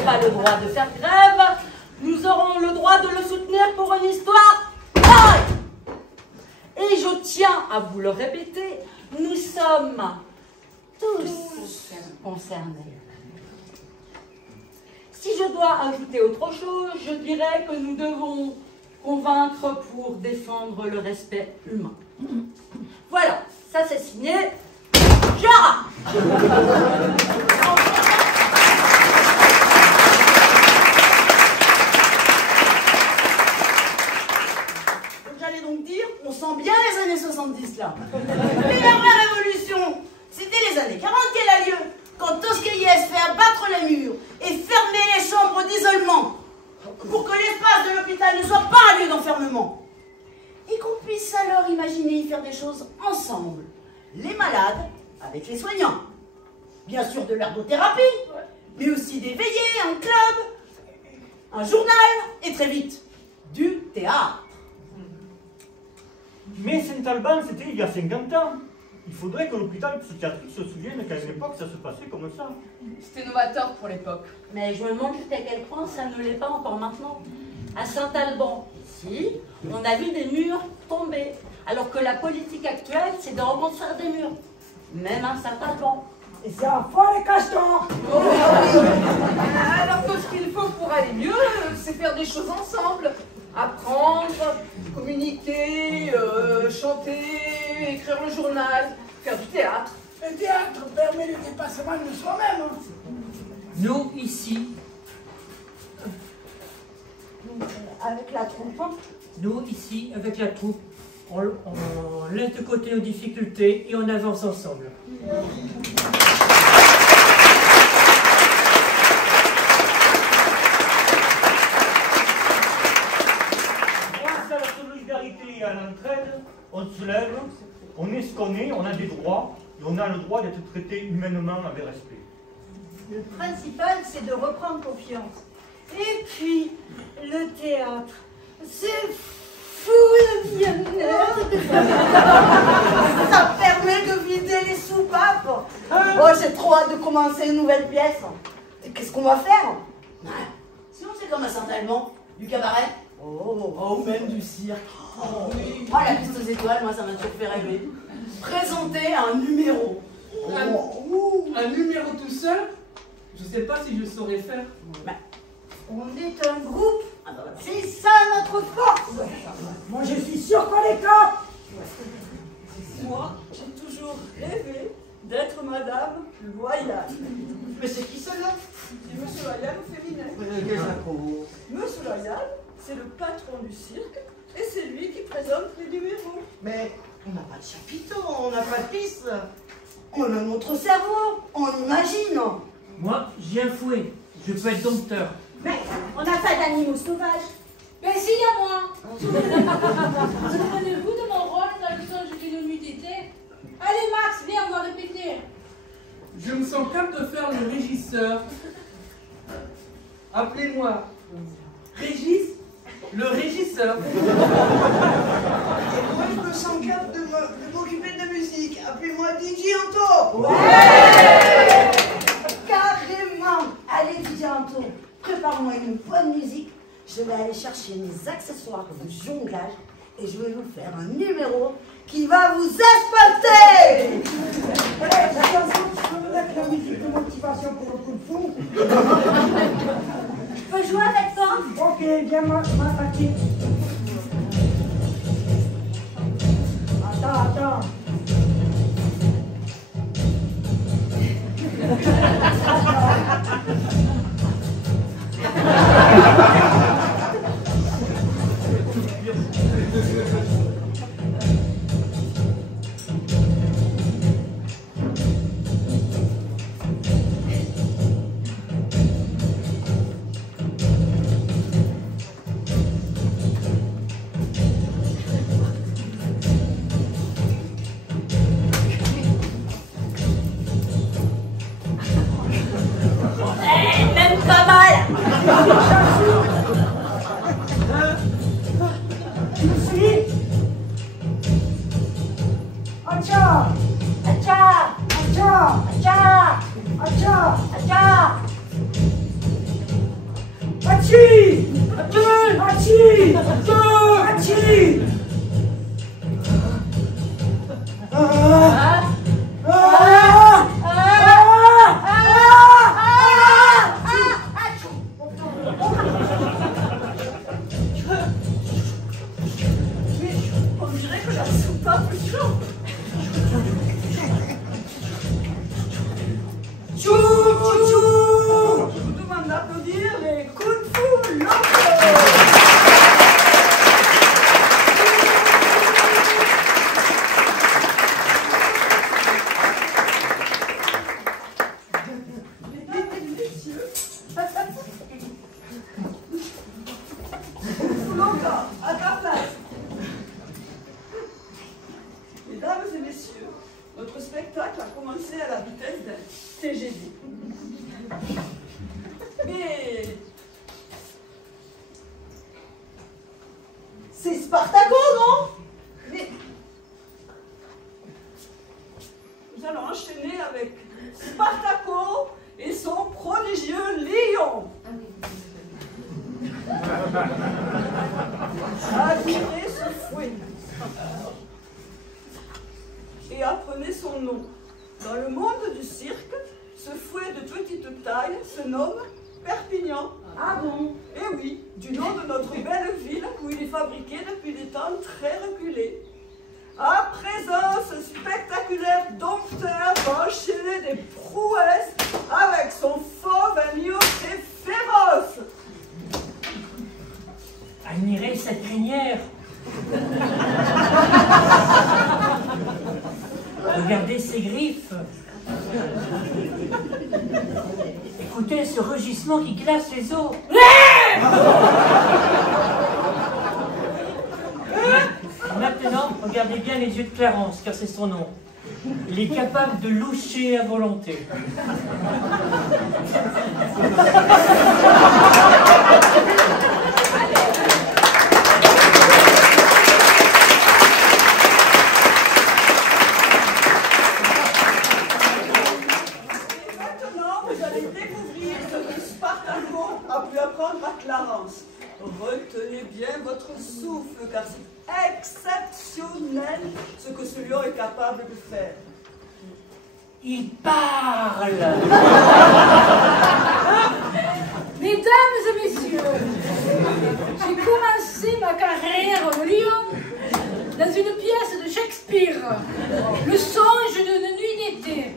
pas le droit de faire grève, nous aurons le droit de le soutenir pour une histoire pareille. Et je tiens à vous le répéter, nous sommes tous concernés. Si je dois ajouter autre chose, je dirais que nous devons convaincre pour défendre le respect humain. Voilà, ça c'est signé Jara. J'allais donc dire, on sent bien les années 70 là. Mais la vraie révolution, c'était les années 40 qu'elle a lieu, quand Toscaïès fait abattre les murs et fermer les chambres d'isolement pour que l'espace de l'hôpital ne soit pas un lieu d'enfermement. Et qu'on puisse alors imaginer y faire des choses ensemble. Les malades avec les soignants. Bien sûr de l'ergothérapie, mais aussi des veillées, un club, un journal et très vite, du théâtre. Mais Saint-Alban, c'était il y a 50 ans. Il faudrait que l'hôpital psychiatrique se souvienne qu'à une époque, ça se passait comme ça. C'était novateur pour l'époque. Mais je me demande jusqu'à quel point ça ne l'est pas encore maintenant. À Saint-Alban, si, on a vu des murs tomber. Alors que la politique actuelle, c'est de reconstruire des murs. Même à Saint-Alban. Et c'est à fond les cachetons. Alors que ce qu'il faut pour aller mieux, c'est faire des choses ensemble. Apprendre, communiquer, chanter, écrire le journal, faire du théâtre. Le théâtre permet le dépassement de soi-même. Nous, ici, Avec la troupe. on laisse de côté nos difficultés et on avance ensemble. Grâce à la solidarité et à l'entraide, on se lève, on est ce qu'on est, on a des droits, et on a le droit d'être traité humainement avec respect. Le principal, c'est de reprendre confiance. Et puis, le théâtre, c'est fou le bien-être. Ça permet de vider les soupapes. Oh, j'ai trop hâte de commencer une nouvelle pièce. Qu'est-ce qu'on va faire? Sinon c'est comme à Saint-Alban, du cabaret. Oh, ou même du cirque. Oh, la piste aux étoiles, moi ça m'a toujours fait rêver. Présenter un numéro. Un numéro tout seul? Je sais pas si je saurais faire. On est un groupe. C'est ça notre force. Moi, je suis sûr qu'on est quatre. Moi, j'ai toujours rêvé d'être Madame Loyal. Mais c'est qui cela? C'est Monsieur Loyal au féminin. Monsieur Loyal, c'est le patron du cirque et c'est lui qui présente les numéros. Mais on n'a pas de chapiteau, on n'a pas de piste. On a notre cerveau, on imagine. Moi, j'ai un fouet. Je peux être dompteur. Mais on n'a pas d'animaux sauvages. Mais si, y a moi. Souvenez-vous de mon rôle dans l'épisode de l'humidité? Allez Max, viens, on va répéter. Je me sens capable de faire le régisseur. Appelez-moi Régis, le régisseur. Et moi, je me sens capable de m'occuper de la musique. Appelez-moi DJ Anto. Ouais, carrément. Allez, DJ Anto, prépare-moi une bonne musique. Je vais aller chercher mes accessoires de jonglage et je vais vous faire un numéro qui va vous exploiter. Attention, tu peux me mettre la musique de motivation pour le coup de fou. Je peux jouer avec toi? Ok, viens m'attaquer. Attends. Acha! Acha! Acha! Acha! Acha! Achi! Achi! Achi! Achi! On dirait que la soupape chaud. Chou! Chou! Je vous demande d'applaudir les Kung Fu locaux. Foulanka, à ta place. Mesdames et messieurs, notre spectacle a commencé à la vitesse d'un TGV. Mais c'est Spartaco, non? Mais nous allons enchaîner avec Spartaco et son prodigieux lion. Admirez ce fouet et apprenez son nom. Dans le monde du cirque, ce fouet de petite taille se nomme Perpignan. Ah bon? Eh oui, du nom de notre belle ville où il est fabriqué depuis des temps très reculés. À présent, ce spectaculaire dompteur va enchaîner des prouesses avec son fauve agneauté féroce. Admirez cette crinière. Regardez ses griffes. Écoutez ce rugissement qui glace les os. Maintenant, regardez bien les yeux de Clarence, car c'est son nom. Il est capable de loucher à volonté. Vous allez découvrir ce que Spartaco a pu apprendre à Clarence. Retenez bien votre souffle, car c'est exceptionnel ce que ce lion est capable de faire. Il parle. Mesdames et messieurs, j'ai commencé ma carrière au lion dans une pièce de Shakespeare, Le songe d'une nuit d'été.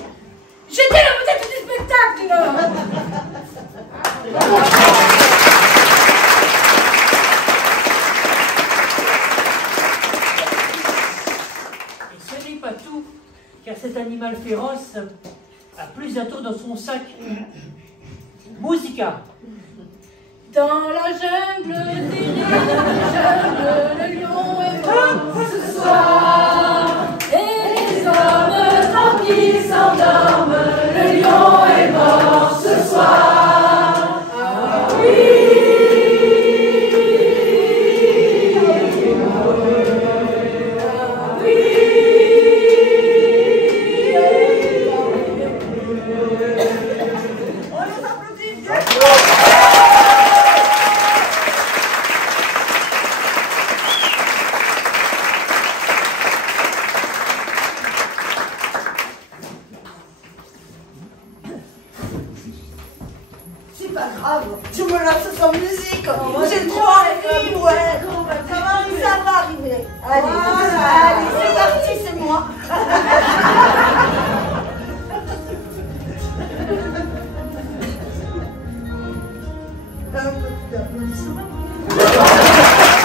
J'étais la vedette du spectacle. Et ce n'est pas tout, car cet animal féroce a plus d'atours dans son sac. Musica. Dans la jungle, le lion est mort ce soir. Et les hommes tranquilles s'endorment, le lion est mort ce soir. Ah oui. C'est pas grave, je me lance sans musique. J'ai trop envie, ouais. Ça va arriver. Allez, allez, c'est parti, c'est moi. Un peu d'applaudissements. Ouais.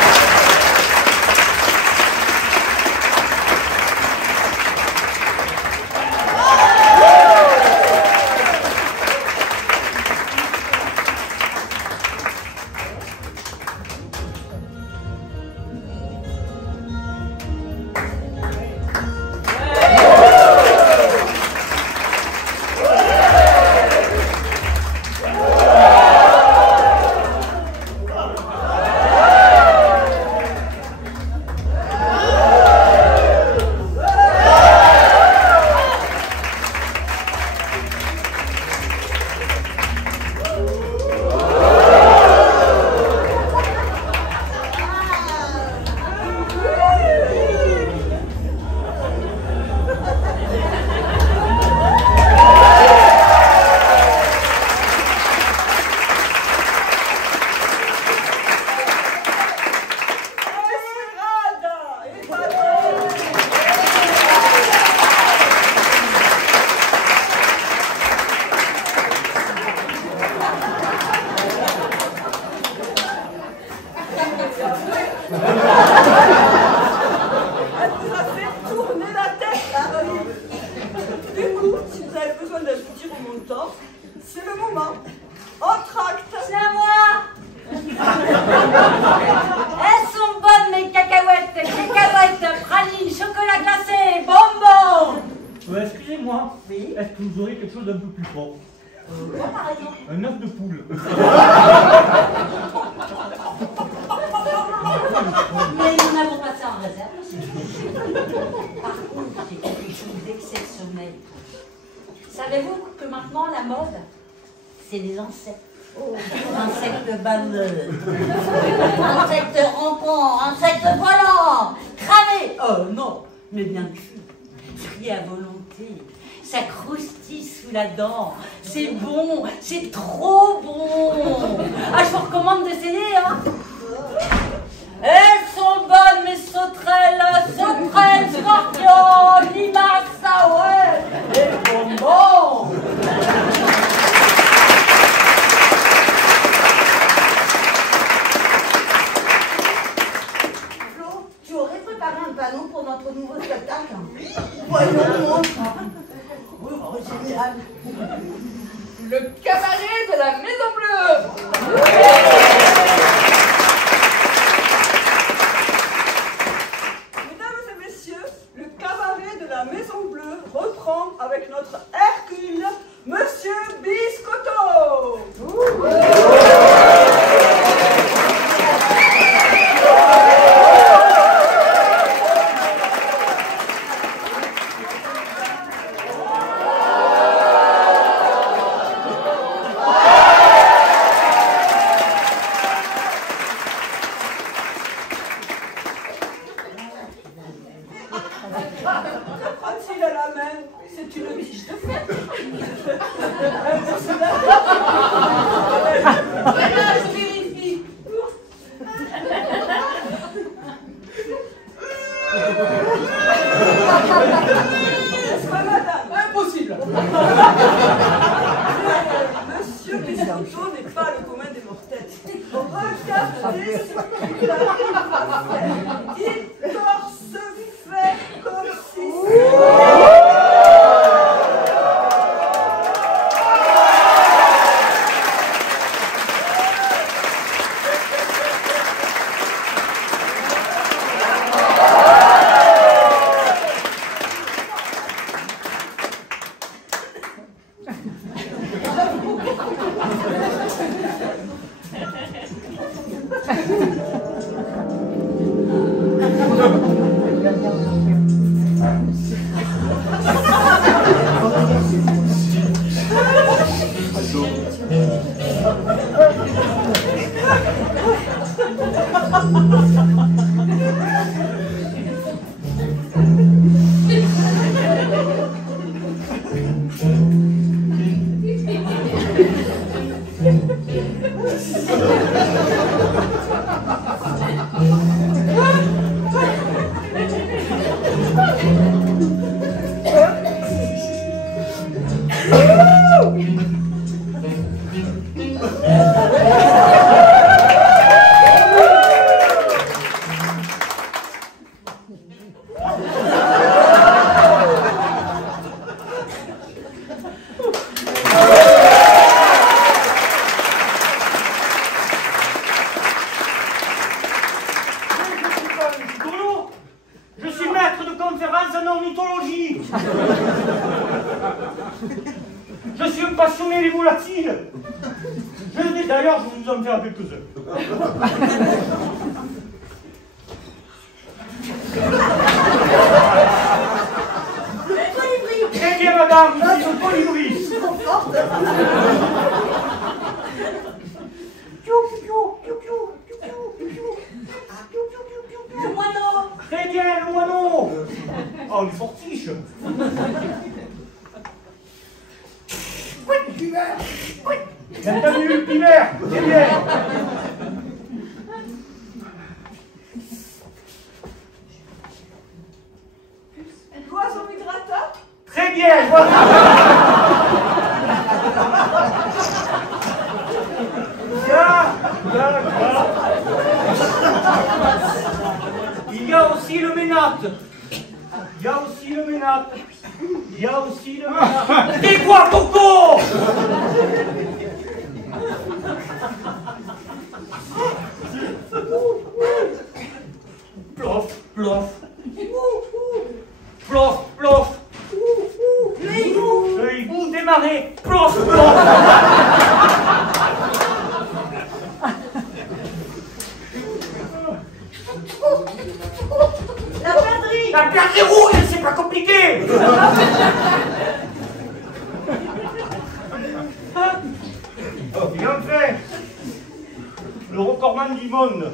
temps, c'est le moment. Entracte. C'est à moi. Elles sont bonnes mes cacahuètes, pralines, chocolat glacé, bonbons. Excusez-moi, est-ce que vous auriez quelque chose d'un peu plus fort? Quoi par exemple? Un œuf de poule. Mais nous n'avons pas ça en réserve, monsieur. Par contre, c'est quelque chose d'exceptionnel. Savez-vous que maintenant la mode, c'est les insectes? Insectes baveux, insectes rampants, insectes volants, cramés. Oh non, mais bien cuits, frits à volonté. Ça croustille sous la dent. C'est bon, c'est trop bon. Ah, je vous recommande d'essayer, hein. Elles sont bonnes, mes sauterelles, scorpions, limaces, ah ouais, et bonbons. Flo, tu aurais préparé un panneau pour notre nouveau spectacle? Voyons-moi. Oh, génial. Le cabaret de la Maison Bleue. Mesdames et messieurs, le cabaret de la Maison Bleue reprend avec notre Hercule, Monsieur Biscotto. Prend-il à la main? C'est une tige de fête. Voilà, je vérifie. N'est-ce pas, madame? Impossible. Monsieur Biscotto n'est pas le commun des mortels. Regardez ce qu'il a fait. Il dort se faire comme si... Je suis un passionné des volatiles. D'ailleurs, je vous en faire quelques-uns. Le colibri. Très bien, madame, c'est le colibri. C'est trop fort. Le moineau. Très bien, le moineau. Oh, il fortiche. Oui. Bien entendu, le pivert. Très bien. L'oiseau migrateur. Très bien, voilà. Il y a aussi le ménate. Il y a aussi le ménate. Il y a aussi le ménate. Tais-toi, Coco. démarrer. Plonge, La perdrix. La perdrix rouge, c'est pas compliqué. Et enfin, le recordman du monde,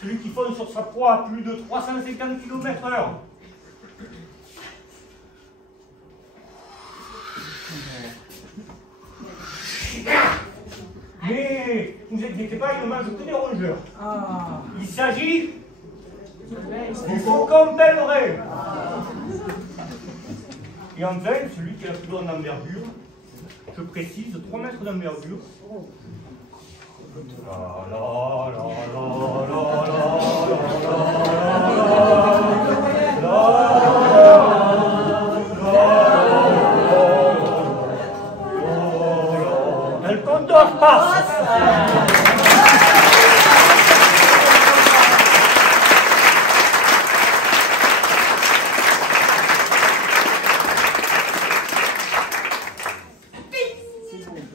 celui qui fonce sur sa proie à plus de 350 km/h. Mais ne vous inquiétez pas, il ne mange que des rongeurs. Il s'agit du faucon pèlerin. Et enfin, celui qui a la plus grande envergure, je précise, 3 mètres d'envergure. El Condor passe.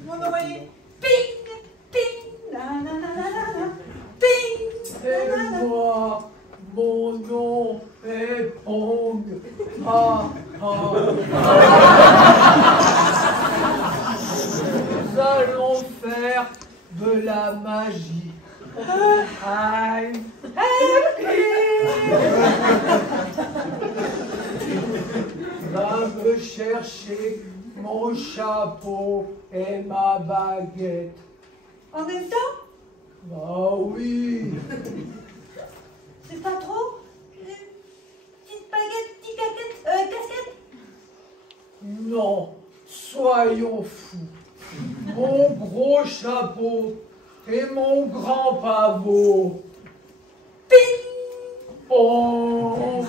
Mon oreiller. Ping, ping, na na na na na na. Ping. Et moi, mon nom est Pong. Ah, ah. Nous allons faire de la magie. I'm happy. Va me chercher mon chapeau et ma baguette. En même temps? Ah oui. C'est pas trop? Petite baguette, petite casquette? Non, soyons fous. Mon gros chapeau et mon grand pavot. Ping! Pong!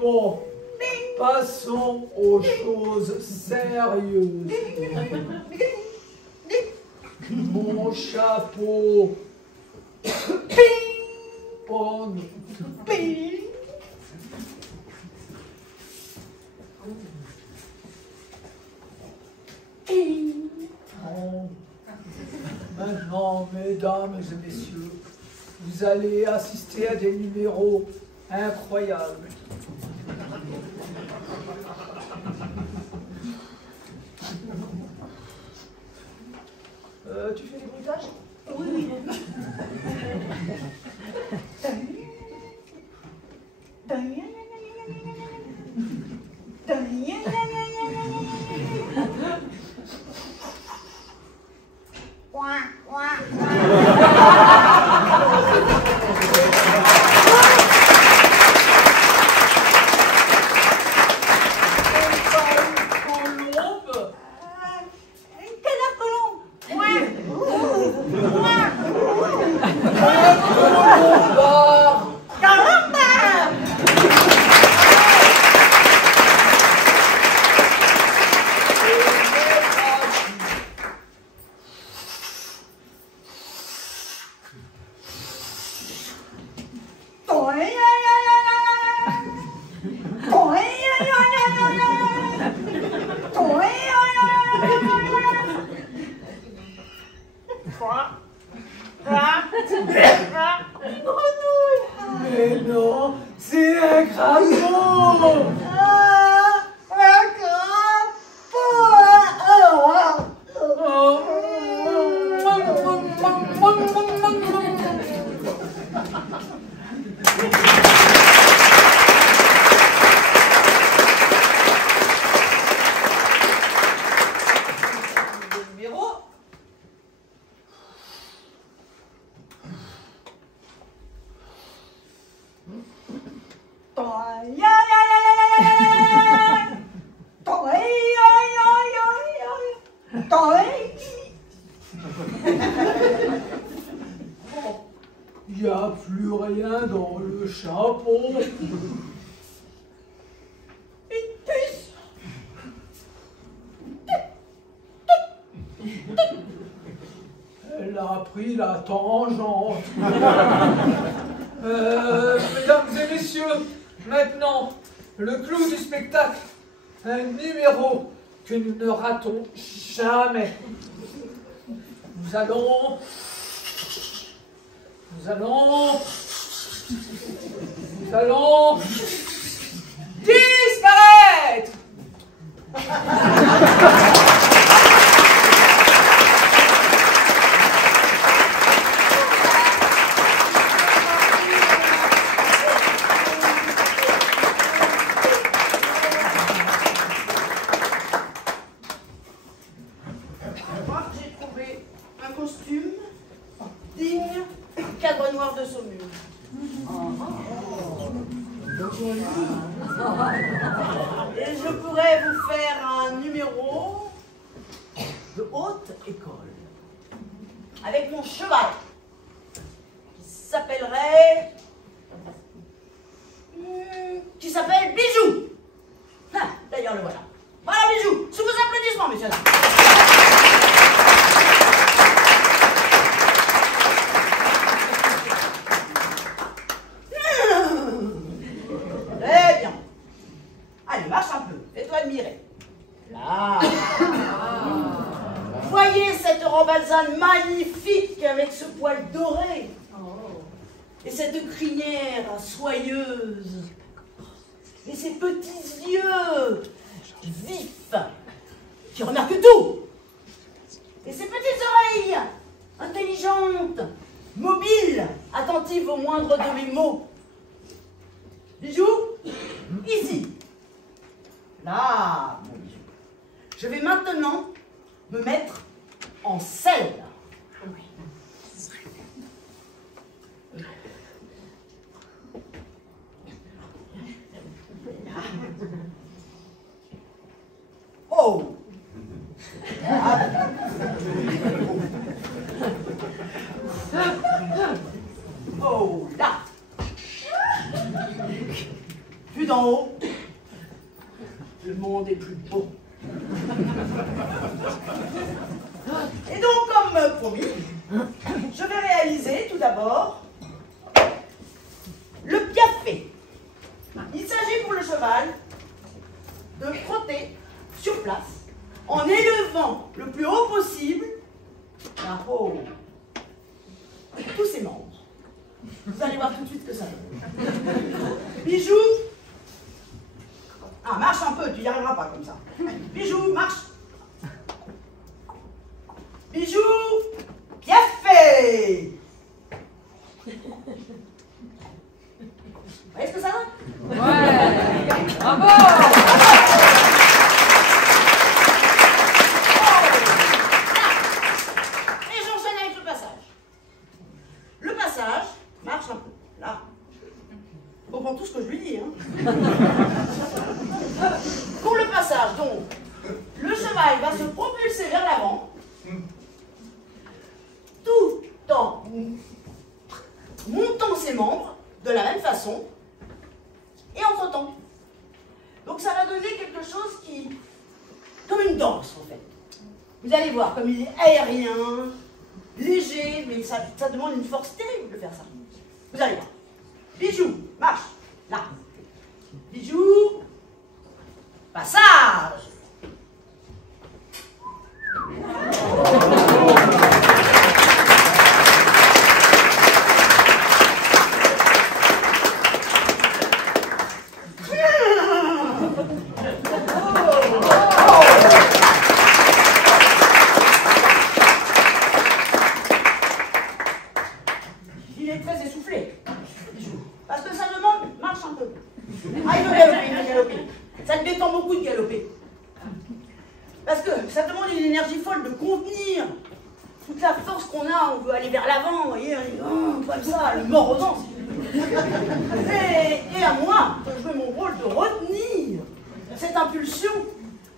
Bon, passons aux choses sérieuses. Mon chapeau. Ping-pong. Ping. Bon. Maintenant, mesdames et messieurs, vous allez assister à des numéros incroyables. Tu fais des bruitages? Oui, oui. Mais non, c'est un crapaud. rien dans le chapeau. Une puce. Elle a pris la tangente. Mesdames et messieurs, maintenant, le clou du spectacle. Un numéro que nous ne ratons jamais. Nous allons disparaître. Moi, j'ai trouvé un costume digne du cadre noir de Saumur. Et je pourrais vous faire un numéro de haute école avec mon cheval qui s'appelle Bijou. Ah, d'ailleurs le voilà. Voilà Bijou, sous vos applaudissements, messieurs. Très bien. Allez, marche un peu. Fais-toi admirer. Là. Voyez cette robe alezane magnifique avec ce poil doré. Et cette crinière soyeuse. Et ces petits yeux vifs qui remarquent tout. Et ces petites oreilles intelligentes, mobiles, attentives au moindre de mes mots. Bijou, ici. Là, mon bijou. Je vais maintenant me mettre en selle. Oh! Oh là! Plus d'en haut, le monde est plus beau. Et donc, comme promis, je vais réaliser tout d'abord le piafé. Il s'agit pour le cheval de frotter sur place en élevant le plus haut possible tous ses membres. Vous allez voir tout de suite ce que ça donne. Bijou. Ah, marche un peu, tu n'y arriveras pas comme ça. Bijou, marche. Bijou, piafé. Vous voyez ce que ça donne? Ouais. Bravo. Et j'enchaîne avec le passage. Le passage marche un peu. Là. On comprend tout ce que je lui dis. Hein. Pour le passage, donc, le cheval va se propulser vers l'avant, tout en montant ses membres de la même façon et en frottant. Donc ça va donner quelque chose qui, comme une danse en fait. Vous allez voir, comme il est aérien, léger, mais ça demande une force terrible de faire ça. Vous allez voir. Bijou, marche, là. Bijou, passage. Il est très essoufflé, parce que ça demande, marche un peu. Ah, il veut galoper. Ça te détend beaucoup de galoper. Parce que ça demande une énergie folle de contenir toute la force qu'on a, on veut aller vers l'avant, vous voyez, comme ça, le mort aux dents. Et à moi, de jouer mon rôle de retenir cette impulsion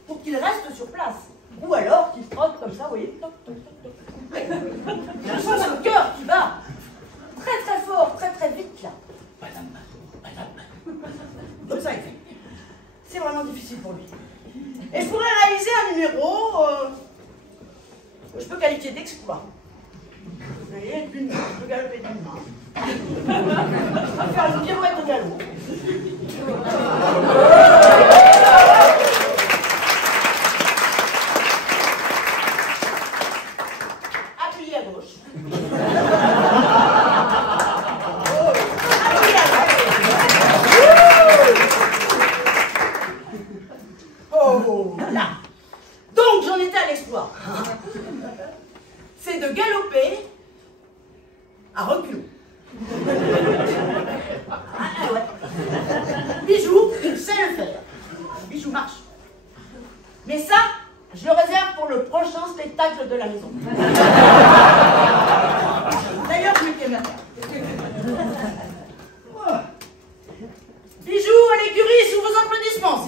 pour qu'il reste sur place. Ou alors qu'il frotte comme ça, vous voyez, toc, toc, toc, toc. Je sens le cœur qui bat très très fort, très très vite là. ça est fait. C'est vraiment difficile pour lui. Et je pourrais réaliser un numéro que je peux qualifier d'exploit. Vous voyez, d'une main, je peux galoper d'une main. Je peux faire une pirouette au galop. Appuyer à gauche. Appuyer à droite. Oh là. Donc j'en étais à l'exploit. C'est de galoper à reculons. Ah ouais. Bijou, il sait le faire. Bijou marche. Mais ça, je le réserve pour le prochain spectacle de la maison. D'ailleurs, je m'étais ma Bijou à l'écurie sous vos applaudissements.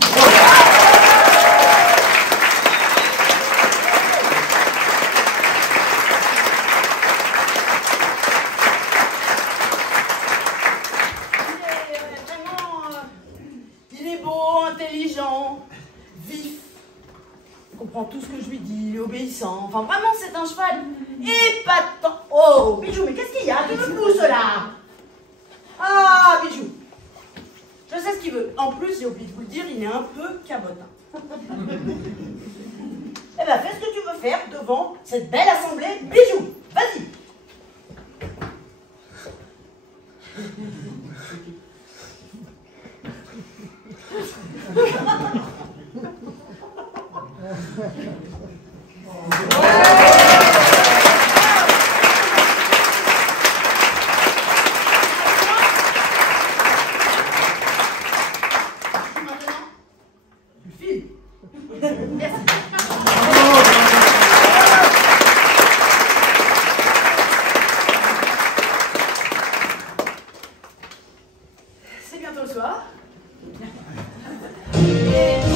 Intelligent, vif, il comprend tout ce que je lui dis, obéissant, enfin vraiment c'est un cheval épatant. Oh Bijou, mais qu'est-ce qu'il y a? Tu me pousses là? Ah Bijou, je sais ce qu'il veut. En plus, j'ai oublié de vous le dire, il est un peu cabotin. Eh ben fais ce que tu veux faire devant cette belle assemblée. Bijou, vas-y. C'est bientôt le soir. Et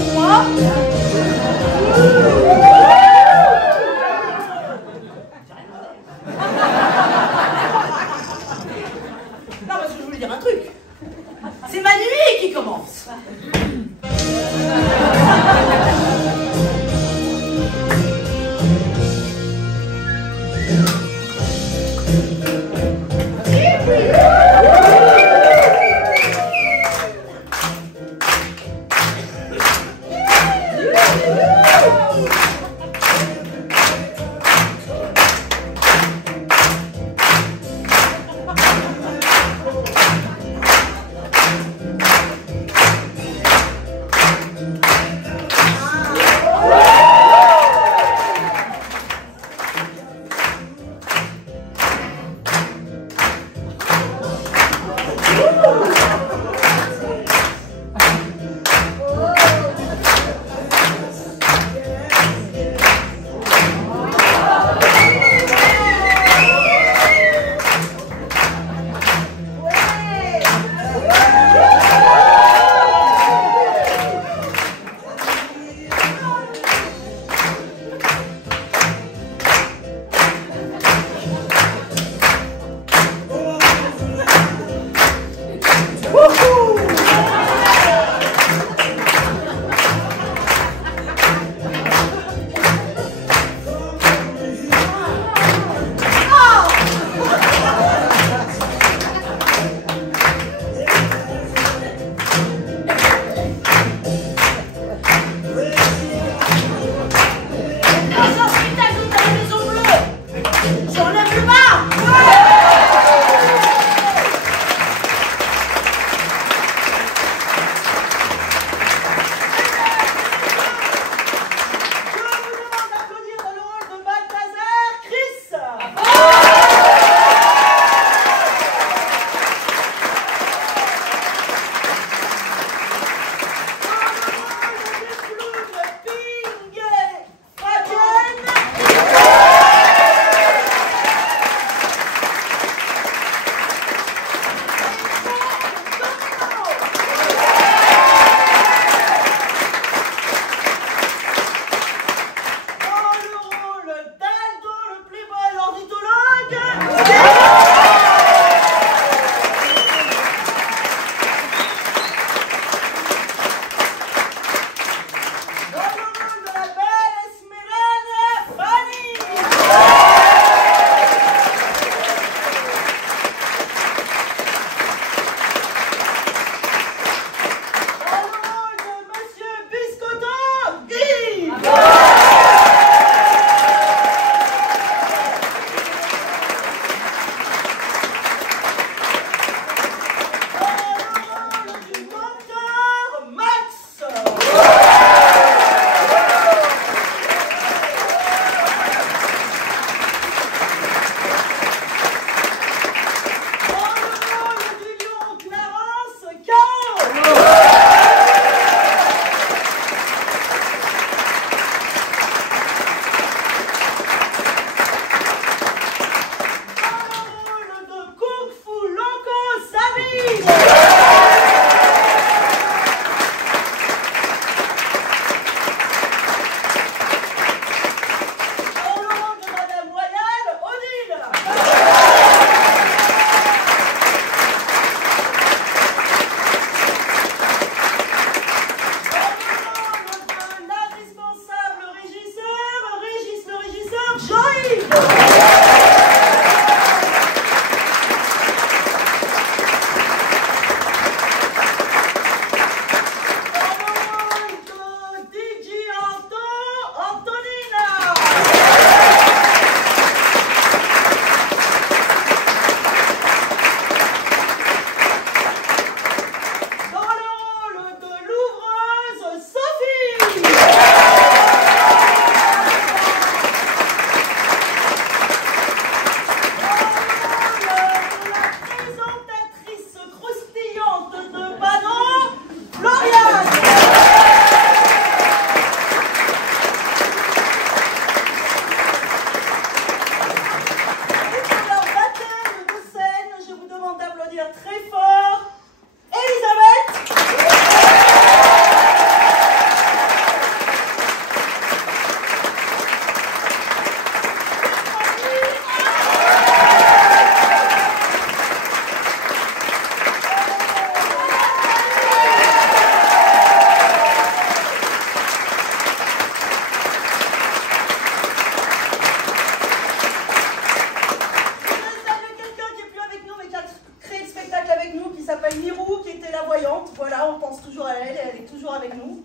nous.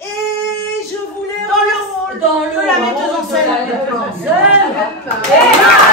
Et je voulais... Dans le rôle dans de la metteuse en scène. scène.